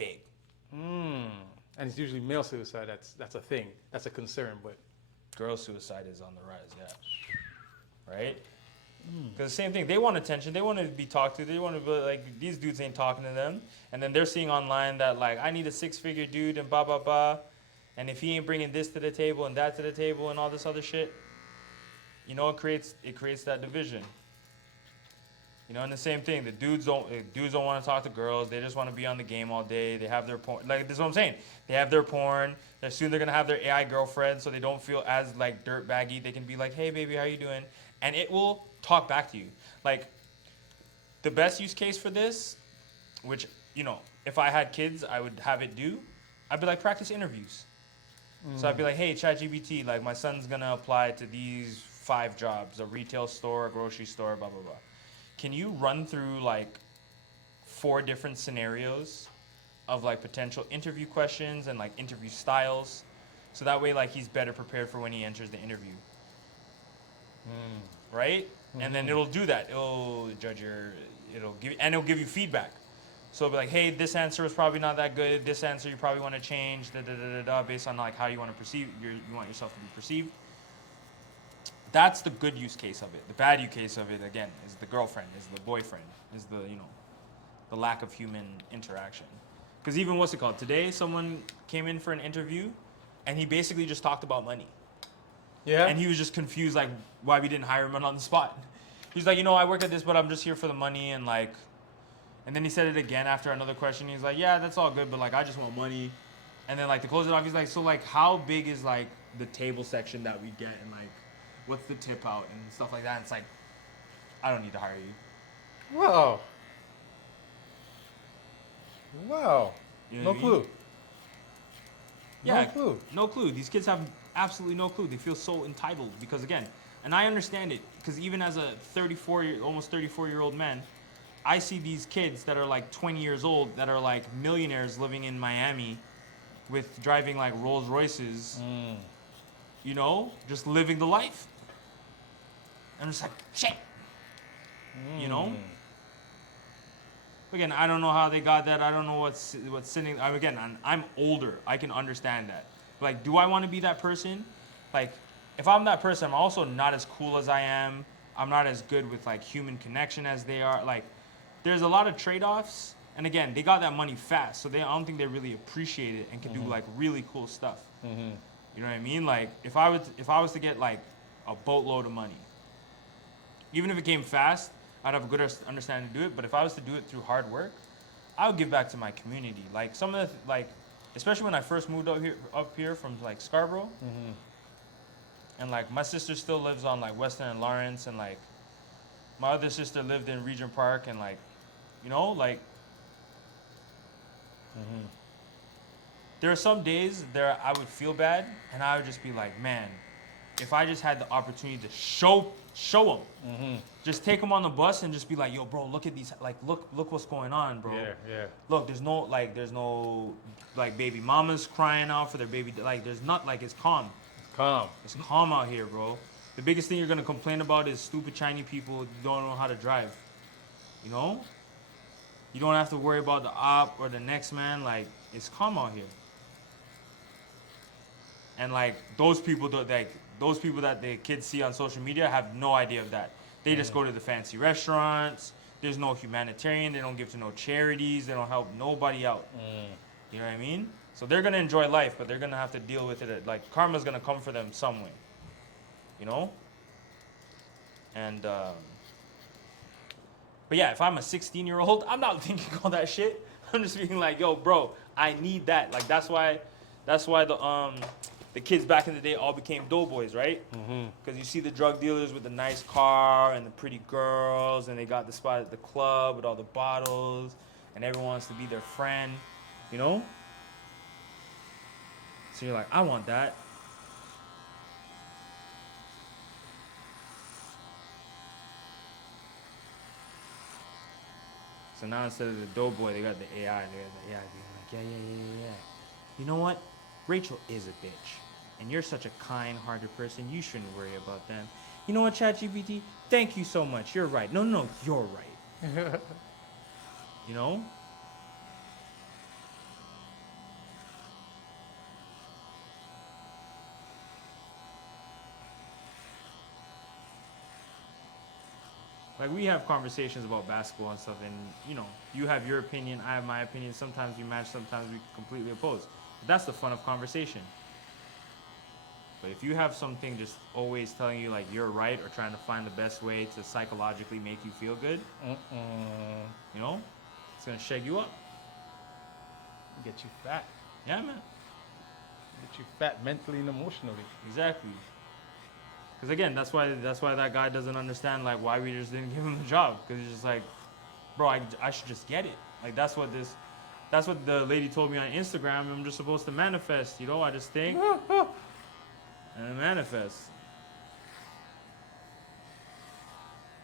big. And it's usually male suicide. That's a thing. That's a concern. But Girl suicide is on the rise, yeah. Right? Because the same thing, they want attention, they want to be talked to, they want to be like, these dudes ain't talking to them. And then they're seeing online that, like, I need a 6-figure dude and blah, blah, blah. And if he ain't bringing this to the table and that to the table and all this other shit, you know, it creates that division. You know, and the same thing, the dudes don't want to talk to girls. They just want to be on the game all day. They have their porn. Like, this is what I'm saying. They have their porn. Soon they're going to have their AI girlfriend, so they don't feel as, like, dirtbaggy. They can be like, hey, baby, how you doing? And it will talk back to you. Like, the best use case for this, which, you know, if I had kids, I would have it do, I'd be like, practice interviews. So I'd be like, hey, ChatGPT, like, my son's going to apply to these 5 jobs, a retail store, a grocery store, blah, blah, blah. Can you run through, like, 4 different scenarios of, like, potential interview questions and, like, interview styles? So that way, like, he's better prepared for when he enters the interview. Right? And then it'll do that. It'll give you feedback. So it'll be like, hey, this answer was probably not that good. This answer you probably want to change, based on, like, how you want to perceive, you want yourself to be perceived. That's the good use case of it. The bad use case of it, again, is the girlfriend, is the boyfriend, is the, you know, the lack of human interaction. Because even, what's it called? Today, someone came in for an interview, and he basically just talked about money. yeah. And he was just confused, like, why we didn't hire him on the spot. He's like, you know, I work at this, but I'm just here for the money, and, like, and then he said it again after another question. He's like, yeah, that's all good, but, like, I just want money. And then, like, to close it off, he's like, so, like, how big is, like, the table section that we get, and, like, what's the tip out and stuff like that? And it's like, I don't need to hire you. Wow. You know No what I mean? clue. Yeah, No clue. no clue. These kids have absolutely no clue. They feel so entitled because, again, and I understand it because even as a almost 34-year-old man, I see these kids that are like 20 years old that are like millionaires living in Miami with driving like Rolls Royces, you know, just living the life. I'm just like, shit, you know? Again, I don't know how they got that. I don't know what's sitting. Again, I'm older. I can understand that. Like, do I want to be that person? Like, if I'm that person, I'm also not as cool as I am. I'm not as good with, like, human connection as they are. Like, there's a lot of trade-offs. And again, they got that money fast, so I don't think they really appreciate it and can do, like, really cool stuff. You know what I mean? Like, if I was to get, like, a boatload of money, even if it came fast, I'd have a good understanding to do it. But if I was to do it through hard work, I would give back to my community. Like, some of the, like, especially when I first moved up here from, like, Scarborough. And, like, my sister still lives on, like, Western and Lawrence. And, like, my other sister lived in Regent Park. And, like, you know, like, there are some days there I would feel bad. And I would just be like, man, if I just had the opportunity to show them, just take them on the bus and just be like, yo, bro, look at these, like, look what's going on, bro. Yeah. Look, there's no baby mamas crying out for their baby. Like, there's not, like, it's calm. Calm. It's calm out here, bro. The biggest thing you're gonna complain about is stupid Chinese people who don't know how to drive. You know? You don't have to worry about the op or the next man. Like, it's calm out here. And, like, those people that the kids see on social media have no idea of that. They just go to the fancy restaurants. There's no humanitarian. They don't give to no charities. They don't help nobody out. You know what I mean? So they're going to enjoy life, but they're going to have to deal with it. Like, karma's going to come for them some way. You know? And, but yeah, if I'm a 16-year-old, I'm not thinking all that shit. I'm just being like, yo, bro, I need that. Like, that's why the kids back in the day all became doughboys, right? Because you see the drug dealers with the nice car and the pretty girls, and they got the spot at the club with all the bottles, and everyone wants to be their friend, you know? So you're like, I want that. So now instead of the doughboy, they got the AI. They got the AI being like, yeah. You know what? Rachel is a bitch. and you're such a kind-hearted person, you shouldn't worry about them. You know what, ChatGPT? Thank you so much. You're right. No, no, you're right. You know? Like, we have conversations about basketball and stuff, and you know, you have your opinion, I have my opinion. Sometimes we match, sometimes we completely oppose. But that's the fun of conversation. But if you have something just always telling you like you're right or trying to find the best way to psychologically make you feel good, you know, it's gonna shake you up. Get you fat. Yeah, man. Get you fat mentally and emotionally. Exactly. Because again, that's why that guy doesn't understand like why we just didn't give him the job. Because he's just like, bro, I should just get it. Like that's what the lady told me on Instagram. I'm just supposed to manifest. You know, I just think and I manifest.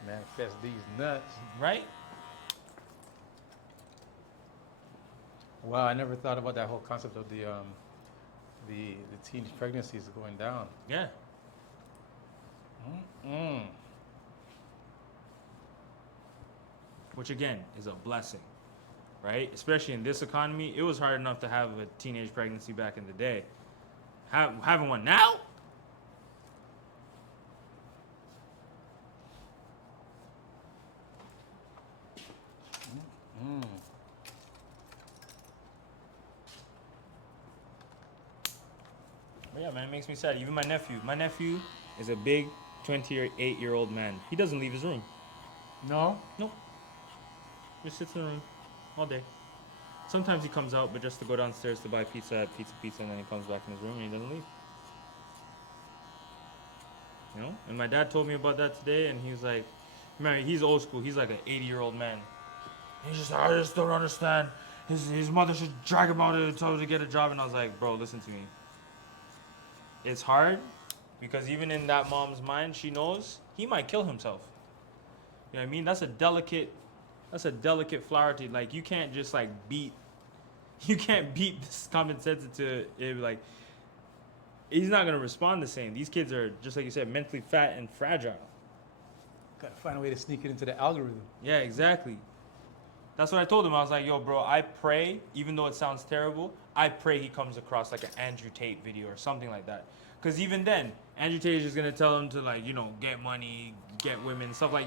Manifest these nuts. Right? Wow, I never thought about that whole concept of the teenage pregnancies going down. Yeah. Which again is a blessing, right? Especially in this economy, it was hard enough to have a teenage pregnancy back in the day. Having one now? But yeah, man, it makes me sad. Even my nephew is a big 28-year-old man. He doesn't leave his room. No? Nope. Just sits in the room all day. Sometimes he comes out, but just to go downstairs to buy pizza at Pizza, and then he comes back in his room and he doesn't leave. You know? And my dad told me about that today, and he was like, man, he's old school. He's like an 80-year-old man. He's just like, I just don't understand. His mother should drag him out and tell him to get a job. And I was like, bro, listen to me. It's hard because even in that mom's mind, she knows he might kill himself. You know what I mean? That's a delicate flower to, like, you can't just like beat this common sense into it. Like, he's not gonna respond the same. These kids are, just like you said, mentally fat and fragile. Gotta find a way to sneak it into the algorithm. Yeah, exactly. That's what I told him. I was like, yo, bro, I pray, even though it sounds terrible, I pray he comes across like an Andrew Tate video or something like that. Because even then, Andrew Tate is just going to tell him to, like, you know, get money, get women, stuff like,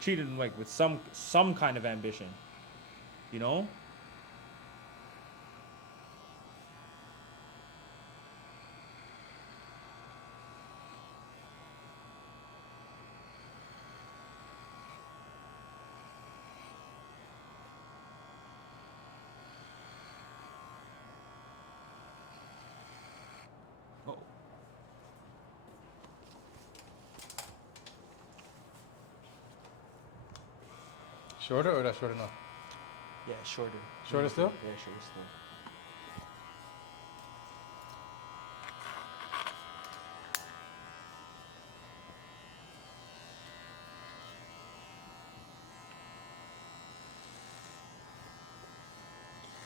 treat him like with some kind of ambition. You know? Oh. Shorter or that's short enough? Yeah, shorter. Shorter still? Yeah, shorter still.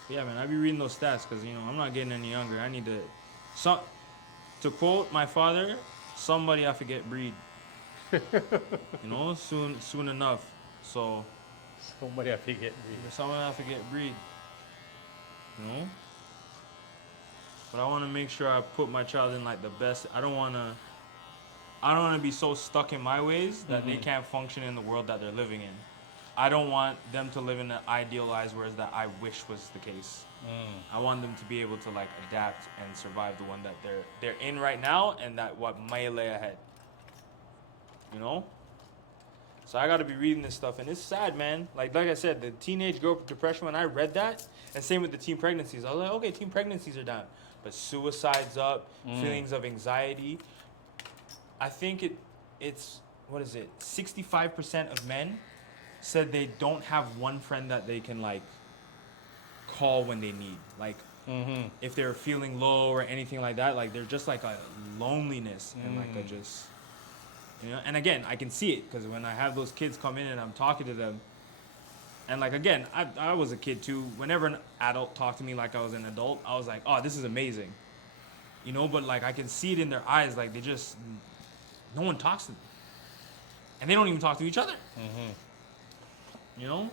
Yeah, man, I be reading those stats because, you know, I'm not getting any younger. I need to quote my father, somebody have to get breed. You know, soon enough. So Somebody have to get me. someone have to get breed. You know? But I want to make sure I put my child in like the best. I don't want to be so stuck in my ways that they can't function in the world that they're living in. I don't want them to live in an idealized world that I wish was the case. I want them to be able to like adapt and survive the one that they're in right now and that what may lay ahead. You know? So I got to be reading this stuff, and it's sad, man. Like I said, the teenage girl depression, when I read that, and same with the teen pregnancies, I was like, okay, teen pregnancies are down. But suicide's up, feelings of anxiety. I think it's, what is it, 65% of men said they don't have one friend that they can, like, call when they need. Like, if they're feeling low or anything like that, like, they're just like a loneliness and like a just... You know, and again, I can see it because when I have those kids come in and I'm talking to them, and like again, I was a kid too. Whenever an adult talked to me like I was an adult, I was like, oh, this is amazing. You know, but like I can see it in their eyes, like they just no one talks to them, and they don't even talk to each other. You know.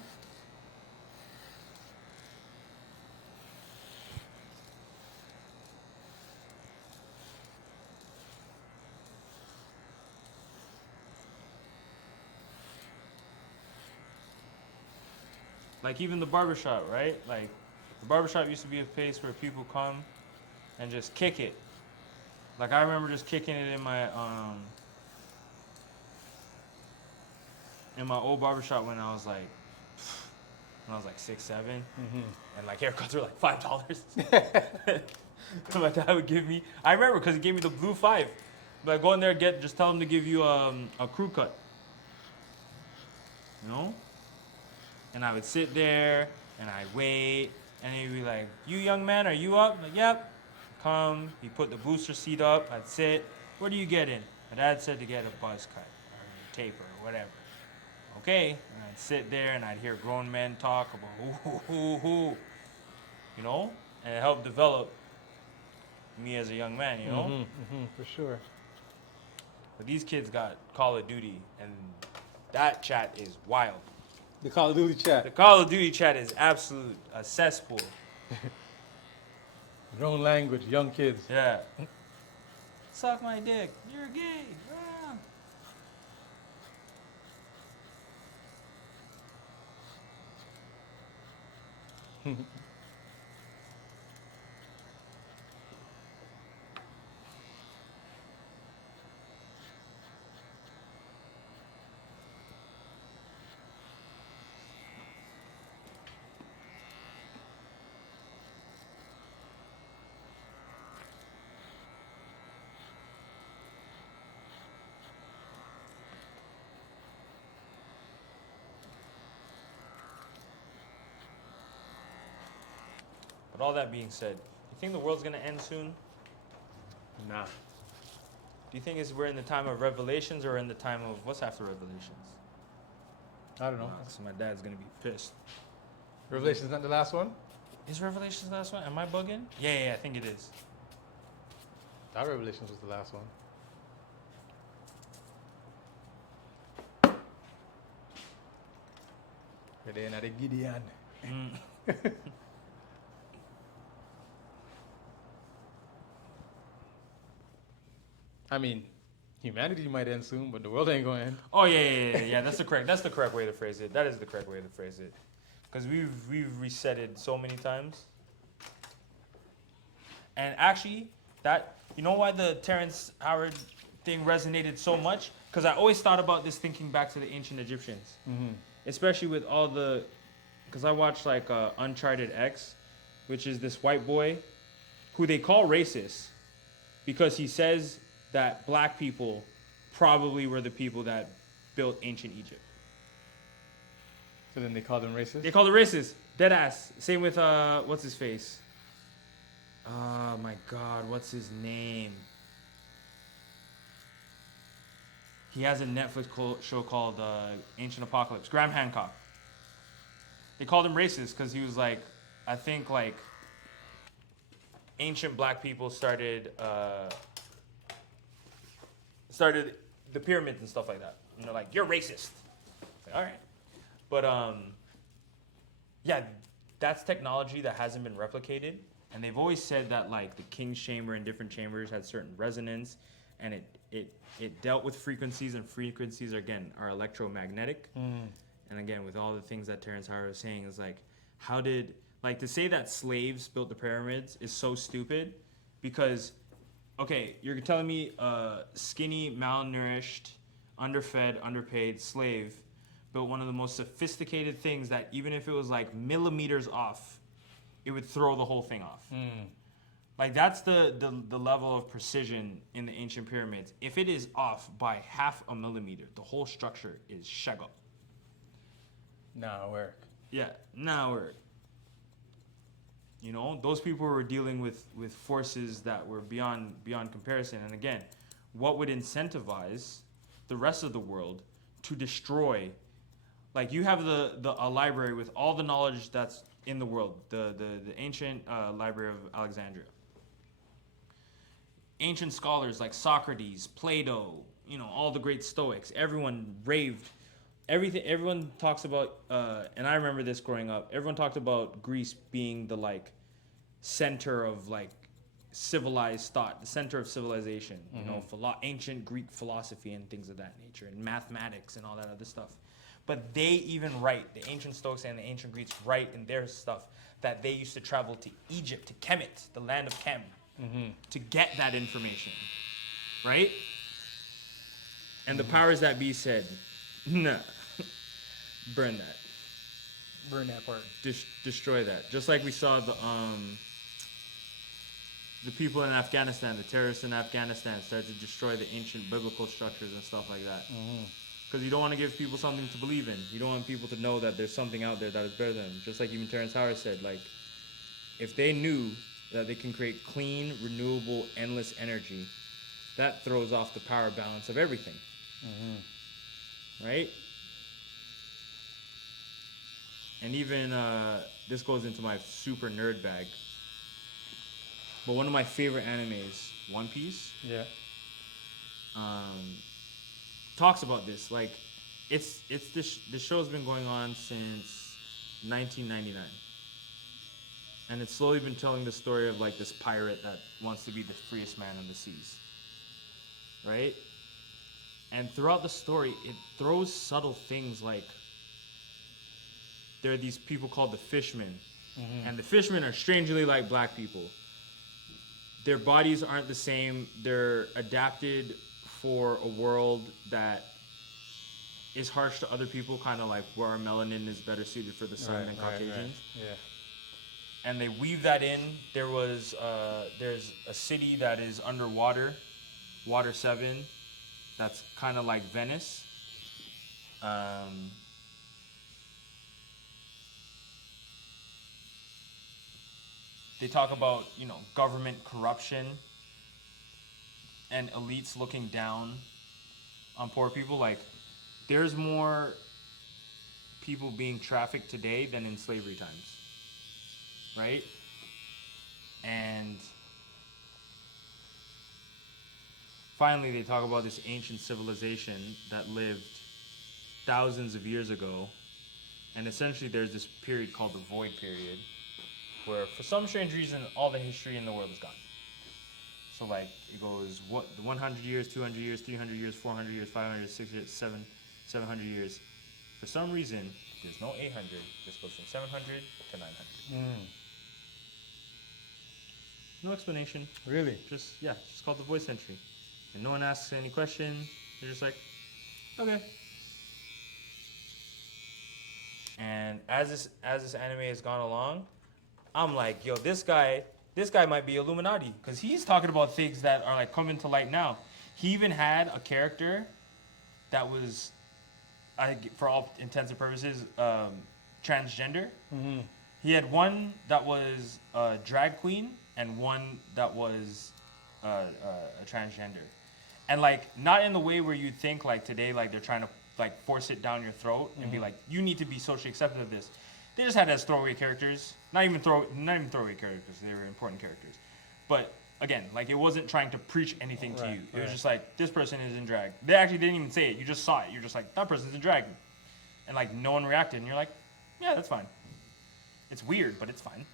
Like even the barbershop, right? Like the barbershop used to be a place where people come and just kick it. Like I remember just kicking it in my old barbershop when I was like 6, 7, and like haircuts were like $5. My dad would give me. I remember because he gave me the blue 5. But go in there, just tell him to give you a crew cut. You know. And I would sit there and I'd wait, and he'd be like, "You young man, are you up?" I'm like, "Yep." Come, he put the booster seat up. I'd sit. What do you get in? My dad said to get a buzz cut or a taper or whatever. Okay, and I'd sit there and I'd hear grown men talk about who, you know, and it helped develop me as a young man, you know. For sure. But these kids got Call of Duty, and that chat is wild. The Call of Duty The chat. Call of Duty chat is absolute a cesspool. Grown language, young kids. Yeah. Suck my dick. You're gay. Ah. But all that being said, you think the world's gonna end soon? Nah. Do you think we're in the time of revelations or in the time of what's after revelations? I don't know. So my dad's gonna be pissed. Revelation's not the last one? Is Revelations the last one? Am I bugging? Yeah, I think it is. That Revelations was the last one. We're there at the Gideon. I mean, humanity might end soon, but the world ain't going to end. Oh yeah. That's the correct way to phrase it. That is the correct way to phrase it. Because we've reset it so many times. And actually, that you know why the Terrence Howard thing resonated so much? Because I always thought about this thinking back to the ancient Egyptians, especially with all the. Because I watched like Uncharted X, which is this white boy, who they call racist, because he says that black people probably were the people that built ancient Egypt. So then they call them racist? They call it racist. Dead ass. Same with what's his face? Oh my god, what's his name? He has a Netflix show called Ancient Apocalypse. Graham Hancock. They called him racist because he was like, I think like ancient black people started the pyramids and stuff like that. You know, like you're racist. Like, all right, but yeah, that's technology that hasn't been replicated, and they've always said that like the king's chamber and different chambers had certain resonance, and it dealt with frequencies, and frequencies are electromagnetic. And again, with all the things that Terrence Howard was saying, is like, how did like to say that slaves built the pyramids is so stupid, because okay, you're telling me a skinny, malnourished, underfed, underpaid slave built one of the most sophisticated things that even if it was like millimeters off, it would throw the whole thing off. Like that's the level of precision in the ancient pyramids. If it is off by half a millimeter, the whole structure is shaggy. Nah, work. Yeah, now we're. You know, those people were dealing with forces that were beyond comparison. And again, what would incentivize the rest of the world to destroy? Like you have a library with all the knowledge that's in the world, the ancient library of Alexandria. ancient scholars like Socrates, Plato, you know, all the great Stoics, everyone raved. Everyone talks about, and I remember this growing up. Everyone talked about Greece being the like center of like civilized thought, the center of civilization. You know, ancient Greek philosophy and things of that nature, and mathematics and all that other stuff. But they even write, the ancient Stoics and the ancient Greeks write in their stuff that they used to travel to Egypt, to Kemet, the land of Kem, to get that information, right? And the powers that be said, nah, burn that, Burn that part. destroy that. Just like we saw the people in Afghanistan, the terrorists in Afghanistan started to destroy the ancient biblical structures and stuff like that. Because you don't want to give people something to believe in. You don't want people to know that there's something out there that is better than them. Just like even Terrence Howard said, like, if they knew that they can create clean, renewable, endless energy, that throws off the power balance of everything. Right? And even, this goes into my super nerd bag, but one of my favorite animes, One Piece, Yeah. talks about this. Like, it's this show's been going on since 1999, and it's slowly been telling the story of like this pirate that wants to be the freest man on the seas, right? And throughout the story, it throws subtle things like there are these people called the Fishmen, and the Fishmen are strangely like black people. Their bodies aren't the same. They're adapted for a world that is harsh to other people, kind of like where our melanin is better suited for the sun than Caucasians. Yeah. And they weave that in. There's a city that is underwater, Water 7, that's kind of like Venice. They talk about, you know, government corruption and elites looking down on poor people. Like, there's more people being trafficked today than in slavery times, right? And finally, they talk about this ancient civilization that lived thousands of years ago. And essentially, there's this period called the Void Period, where for some strange reason, all the history in the world is gone. So like, it goes, 100 years, 200 years, 300 years, 400 years, 500 years, 600 years, 700 years. For some reason, there's no 800, just goes from 700 to 900. No explanation. Really? Just called the Void Century. And no one asks any questions. They're just like, okay. And as this anime has gone along, I'm like, yo, this guy might be Illuminati, because he's talking about things that are like coming to light now. He even had a character that was, for all intents and purposes, transgender. He had one that was a drag queen and one that was a transgender, and like not in the way where you think like today, like they're trying to like force it down your throat and be like, you need to be socially accepted of this. They just had as throwaway characters, not even throwaway characters. They were important characters, but again, like it wasn't trying to preach anything to you. It was just like, this person is in drag. They actually didn't even say it. You just saw it. You're just like, that person's in drag, and like no one reacted, and you're like, yeah, that's fine. It's weird, but it's fine.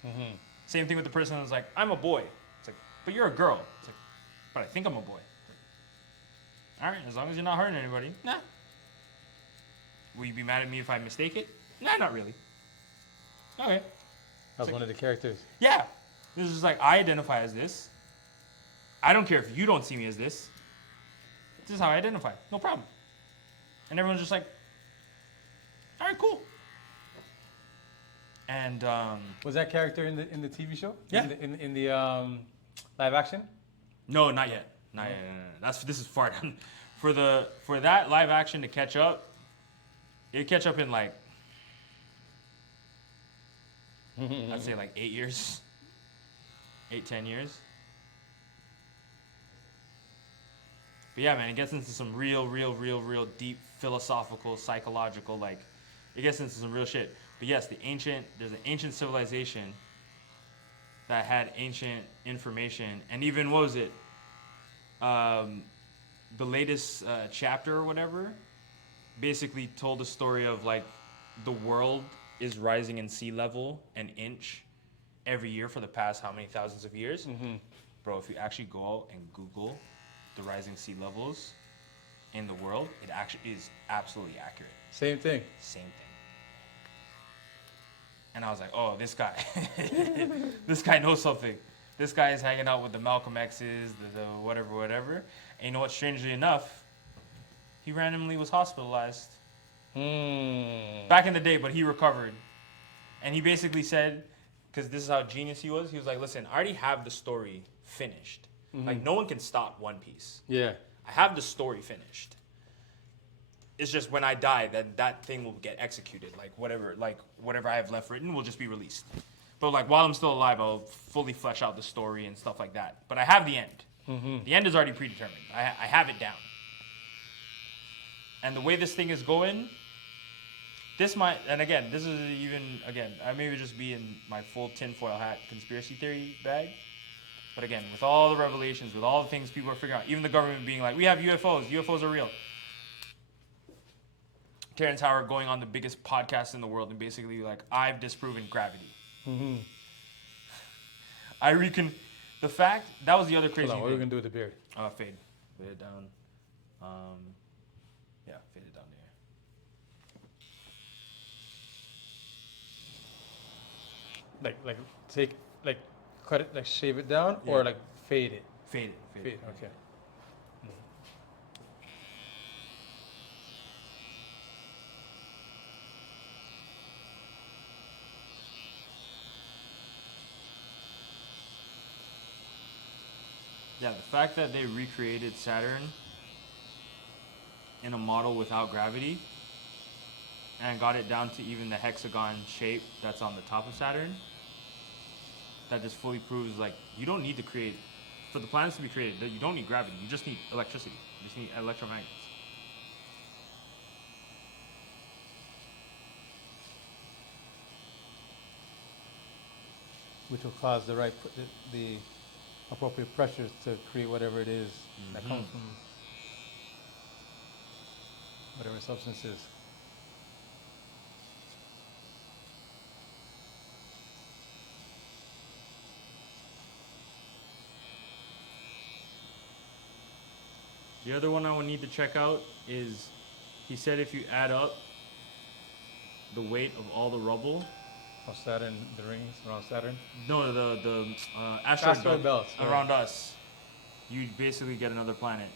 Same thing with the person who's like, I'm a boy. It's like, but you're a girl. It's like, but I think I'm a boy. All right, as long as you're not hurting anybody. Nah. Will you be mad at me if I mistake it? Nah, not really. Okay. That was one of the characters. Yeah. This is like, I identify as this. I don't care if you don't see me as this. This is how I identify. No problem. And everyone's just like, all right, cool. And Was that character in the TV show? Yeah. In the live action? no, not yet. Not yet. No. This is far down. For that live action to catch up, it'd catch up in like, I'd say like 8 years. 10 years. But yeah, man, it gets into some real deep philosophical, psychological, like, it gets into some real shit. But yes, there's an ancient civilization that had ancient information, and even, what was it? the latest chapter or whatever basically told a story of like the world is rising in sea level an inch every year for the past how many thousands of years. Bro, if you actually go out and Google the rising sea levels in the world, it actually is absolutely accurate. Same thing. Same thing. And I was like, oh, this guy, this guy knows something. This guy is hanging out with the Malcolm X's, the whatever. And you know what? Strangely enough, he randomly was hospitalized back in the day, but he recovered. And he basically said, because this is how genius he was like, listen, I already have the story finished. Like, no one can stop One Piece. Yeah. I have the story finished. It's just when I die, then that thing will get executed. Like whatever I have left written will just be released. But like while I'm still alive, I'll fully flesh out the story and stuff like that. But I have the end. The end is already predetermined. I have it down. And the way this thing is going, this might, and again, this is even, again, I may just be in my full tinfoil hat conspiracy theory bag. But again, with all the revelations, with all the things people are figuring out, even the government being like, we have UFOs, UFOs are real. Terrence Howard going on the biggest podcast in the world and basically like, I've disproven gravity. The fact, that was the other crazy Hold on, what are we thing. going to do with the beard? Fade it down. Yeah, fade it down there. Like cut it, like shave it down, or Yeah. like fade it? Fade it. Fade, okay. Yeah, the fact that they recreated Saturn in a model without gravity and got it down to even the hexagon shape that's on the top of Saturn, that just fully proves like you don't need to create, for the planets to be created, you don't need gravity, you just need electricity, you just need electromagnets. Which will cause the appropriate pressures to create whatever it is that comes from whatever substance is. The other one I would need to check out is, he said if you add up the weight of all the rubble, Of Saturn, the rings around Saturn. no, the asteroid Asteroid belts, right. around us, you basically get another planet.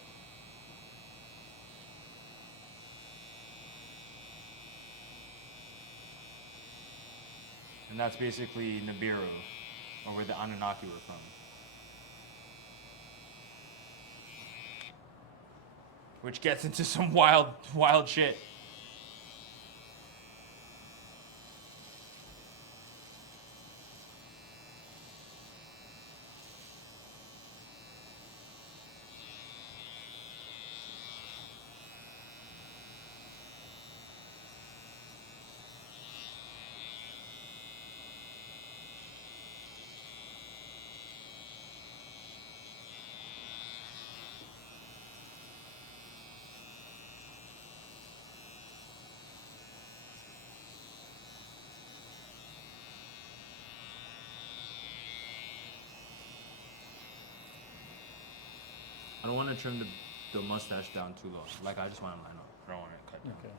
And that's basically Nibiru, or where the Anunnaki were from. Which gets into some wild shit. I don't want to trim the mustache down too low. Like, I just want to line up. I don't want it cut down. Okay.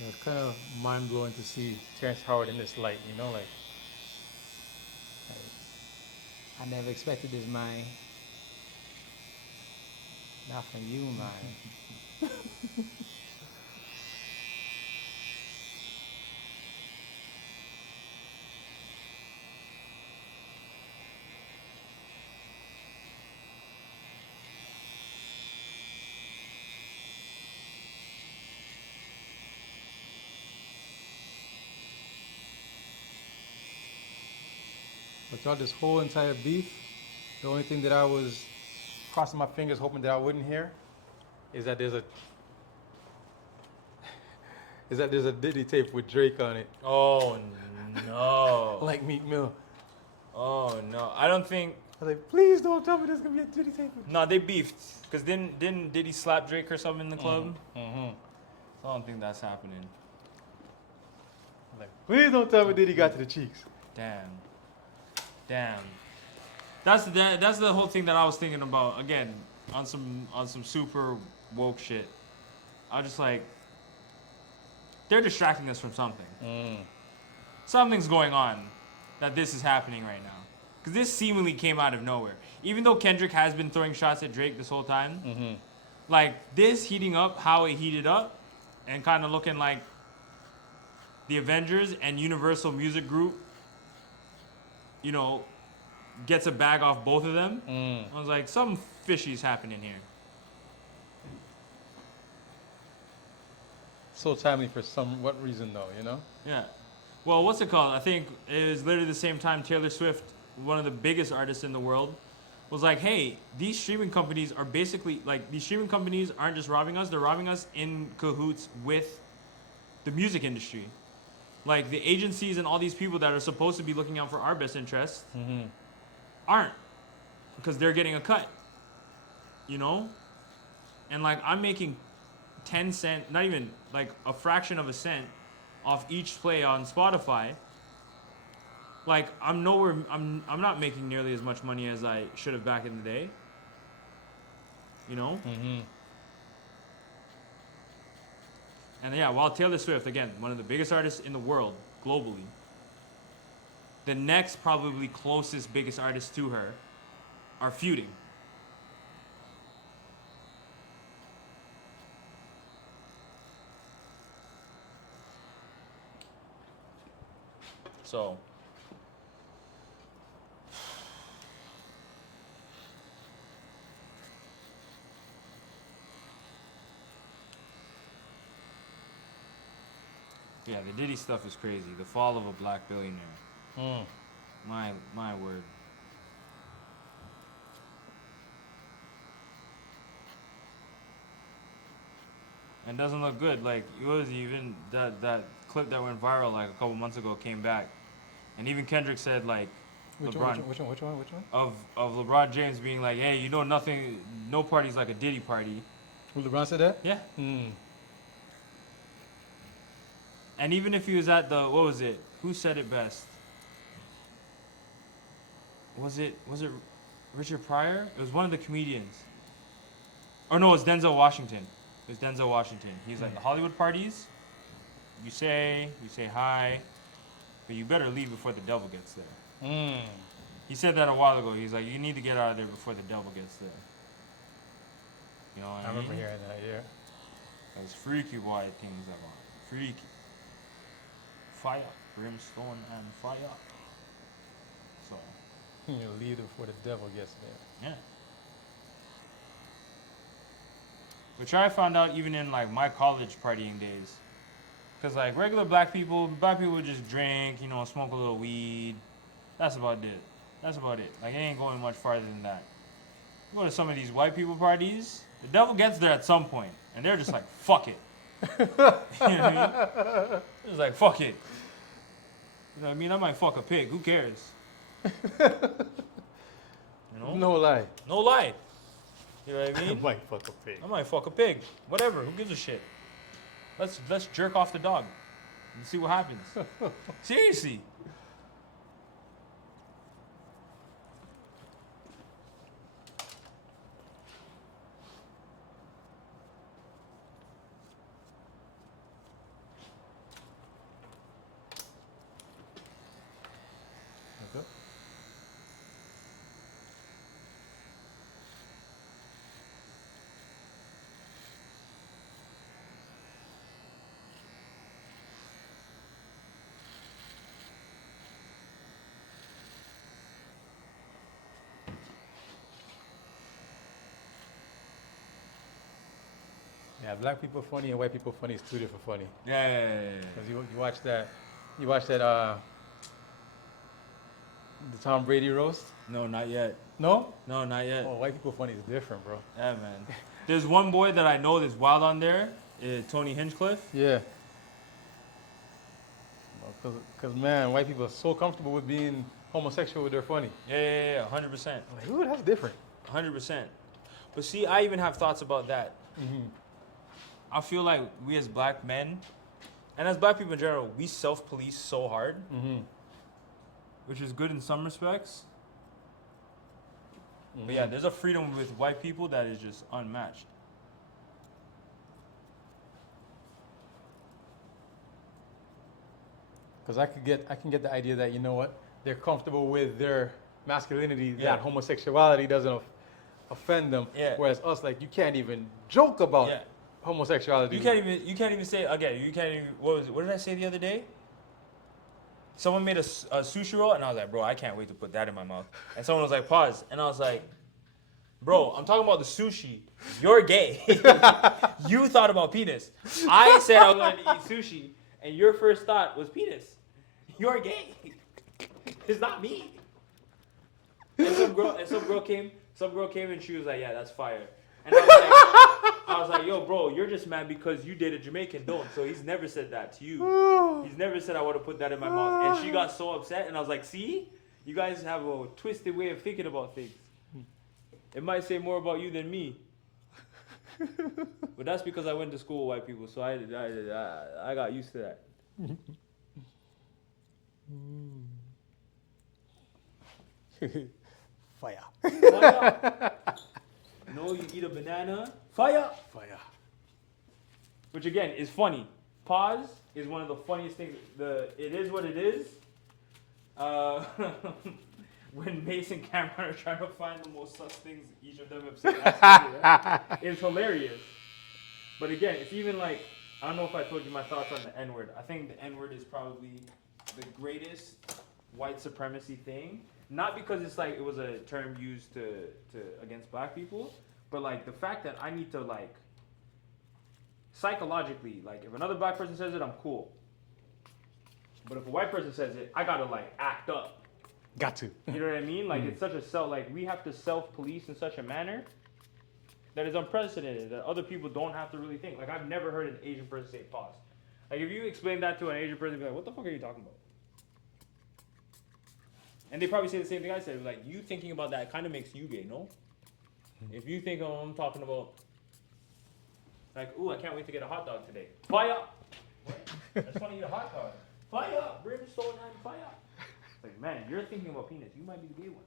It's kind of mind blowing to see Terrence Howard in this light. You know, like I never expected this, man. Not from you, man. but throughout this whole entire beef, the only thing that I was crossing my fingers hoping that I wouldn't hear is that there's a Diddy tape with Drake on it, Oh no. like Meek Mill. Oh no. I don't think. I was like, please don't tell me there's gonna be a Diddy tape. No, they beefed. Cause didn't Diddy slap Drake or something in the club? Mm-hmm. So I don't think that's happening. I'm like, please don't tell me Diddy got to the cheeks. Damn. That's the whole thing that I was thinking about. Again, on some super woke shit. I was just like, they're distracting us from something. Something's going on that this is happening right now. Because this seemingly came out of nowhere. Even though Kendrick has been throwing shots at Drake this whole time, like this heating up how it heated up and kind of looking like the Avengers and Universal Music Group, you know, gets a bag off both of them. I was like, something fishy's happening here. So timely for what reason though, you know? Yeah. Well, what's it called? I think it was literally the same time Taylor Swift, one of the biggest artists in the world, was like, hey, these streaming companies are basically, like, these streaming companies aren't just robbing us, they're robbing us in cahoots with the music industry. Like, the agencies and all these people that are supposed to be looking out for our best interests aren't, because they're getting a cut, you know? And, like, I'm making 10 cent, not even, like, a fraction of a cent off each play on Spotify. Like, I'm not making nearly as much money as I should have back in the day. You know? And yeah, while Taylor Swift, again, one of the biggest artists in the world, globally, the next probably closest biggest artists to her are feuding. So, yeah, the Diddy stuff is crazy. The fall of a black billionaire. My word. And doesn't look good. Like, it was even that clip that went viral like a couple months ago came back, and even Kendrick said like, Which LeBron one? of LeBron James being like, hey, you know nothing, no party's like a Diddy party. Who, LeBron said that? Yeah. And even if he was at the, what was it? Who said it best? Was it Richard Pryor? It was one of the comedians. Or no, it was Denzel Washington. It was Denzel Washington. He's like, the Hollywood parties, you say hi, but you better leave before the devil gets there. He said that a while ago. He's like, you need to get out of there before the devil gets there. You know what I mean? remember hearing that, yeah. Those freaky white things that are freaky. Fire, brimstone, and fire. So, You leave before the devil gets there. yeah. Which I found out even in like my college partying days. Cause like regular black people would just drink, you know, smoke a little weed. That's about it. Like it ain't going much farther than that. You go to some of these white people parties, the devil gets there at some point, and they're just like, fuck it. You know what I mean? It's like, fuck it. You know what I mean? I might fuck a pig. Who cares? You know? No lie. No lie. You know what I I mean? might fuck a pig. I might fuck a pig. Whatever. Who gives a shit? Let's jerk off the dog and see what happens. Seriously. Yeah, black people funny and white people funny is two different funny. Yeah. Because you watch that, the Tom Brady roast? No, not yet. No? No, not yet. Oh, white people funny is different, bro. Yeah, man. There's one boy that I know that's wild on there, Tony Hinchcliffe. Yeah. Because, man, white people are so comfortable with being homosexual with their funny. Yeah, 100%. I'm like, ooh, that's different. 100%. But see, I even have thoughts about that. Mm-hmm. I feel like we as black men, and as black people in general, we self-police so hard, Mm-hmm. which is good in some respects. But yeah, there's a freedom with white people that is just unmatched. Because I can get the idea that, you know what, they're comfortable with their masculinity, Yeah. that homosexuality doesn't offend them. Yeah. Whereas us, like, you can't even joke about Yeah. homosexuality. You can't even say again. You can't even. What did I say the other day? Someone made a sushi roll, and I was like, bro, I can't wait to put that in my mouth. And someone was like, pause, and I was like, bro, I'm talking about the sushi. You're gay. You thought about penis. I said I was going to eat sushi, and your first thought was penis. You're gay. It's not me. And some girl came and she was like, yeah, that's fire. And I was like, yo, bro, you're just mad because you dated Jamaican, don't. So he's never said that to you. He's never said I want to put that in my mouth. And she got so upset, and I was like, see, you guys have a twisted way of thinking about things. It might say more about you than me. But that's because I went to school with white people, so I got used to that. Fire. Fire. No, you eat a banana. Fire. Fire. Which again is funny. Pause is one of the funniest things. It is what it is. When Mace and Cameron are trying to find the most sus things each of them have said, right? It's hilarious. But again, it's even like, I don't know if I told you my thoughts on the N-word. I think the N-word is probably the greatest white supremacy thing. Not because it's like it was a term used to against black people, but like the fact that I need to like psychologically, like if another black person says it, I'm cool. But if a white person says it, I gotta like act up. Got to. You know what I mean? Like it's such a we have to self-police in such a manner that is unprecedented, that other people don't have to really think. Like I've never heard an Asian person say pause. Like if you explain that to an Asian person, they'd be like, what the fuck are you talking about? And they probably say the same thing I said. Like, you thinking about that kind of makes you gay, no? If you think, oh, I'm talking about, like, ooh, I can't wait to get a hot dog today. Fire! I just want to eat a hot dog. Fire! Brimstone and fire! It's like, man, you're thinking about penis. You might be the gay one.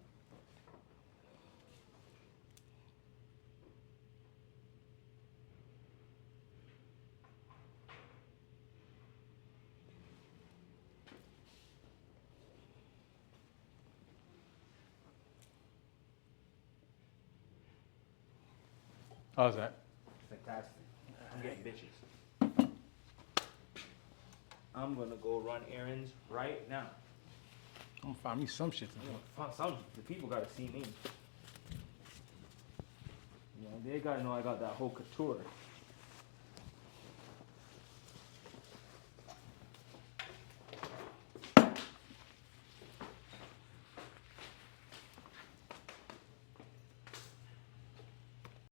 How's that? Fantastic. I'm getting bitches. I'm gonna go run errands right now. I'm gonna find me some shit to do. The people gotta see me. Yeah, they gotta know I got that whole couture.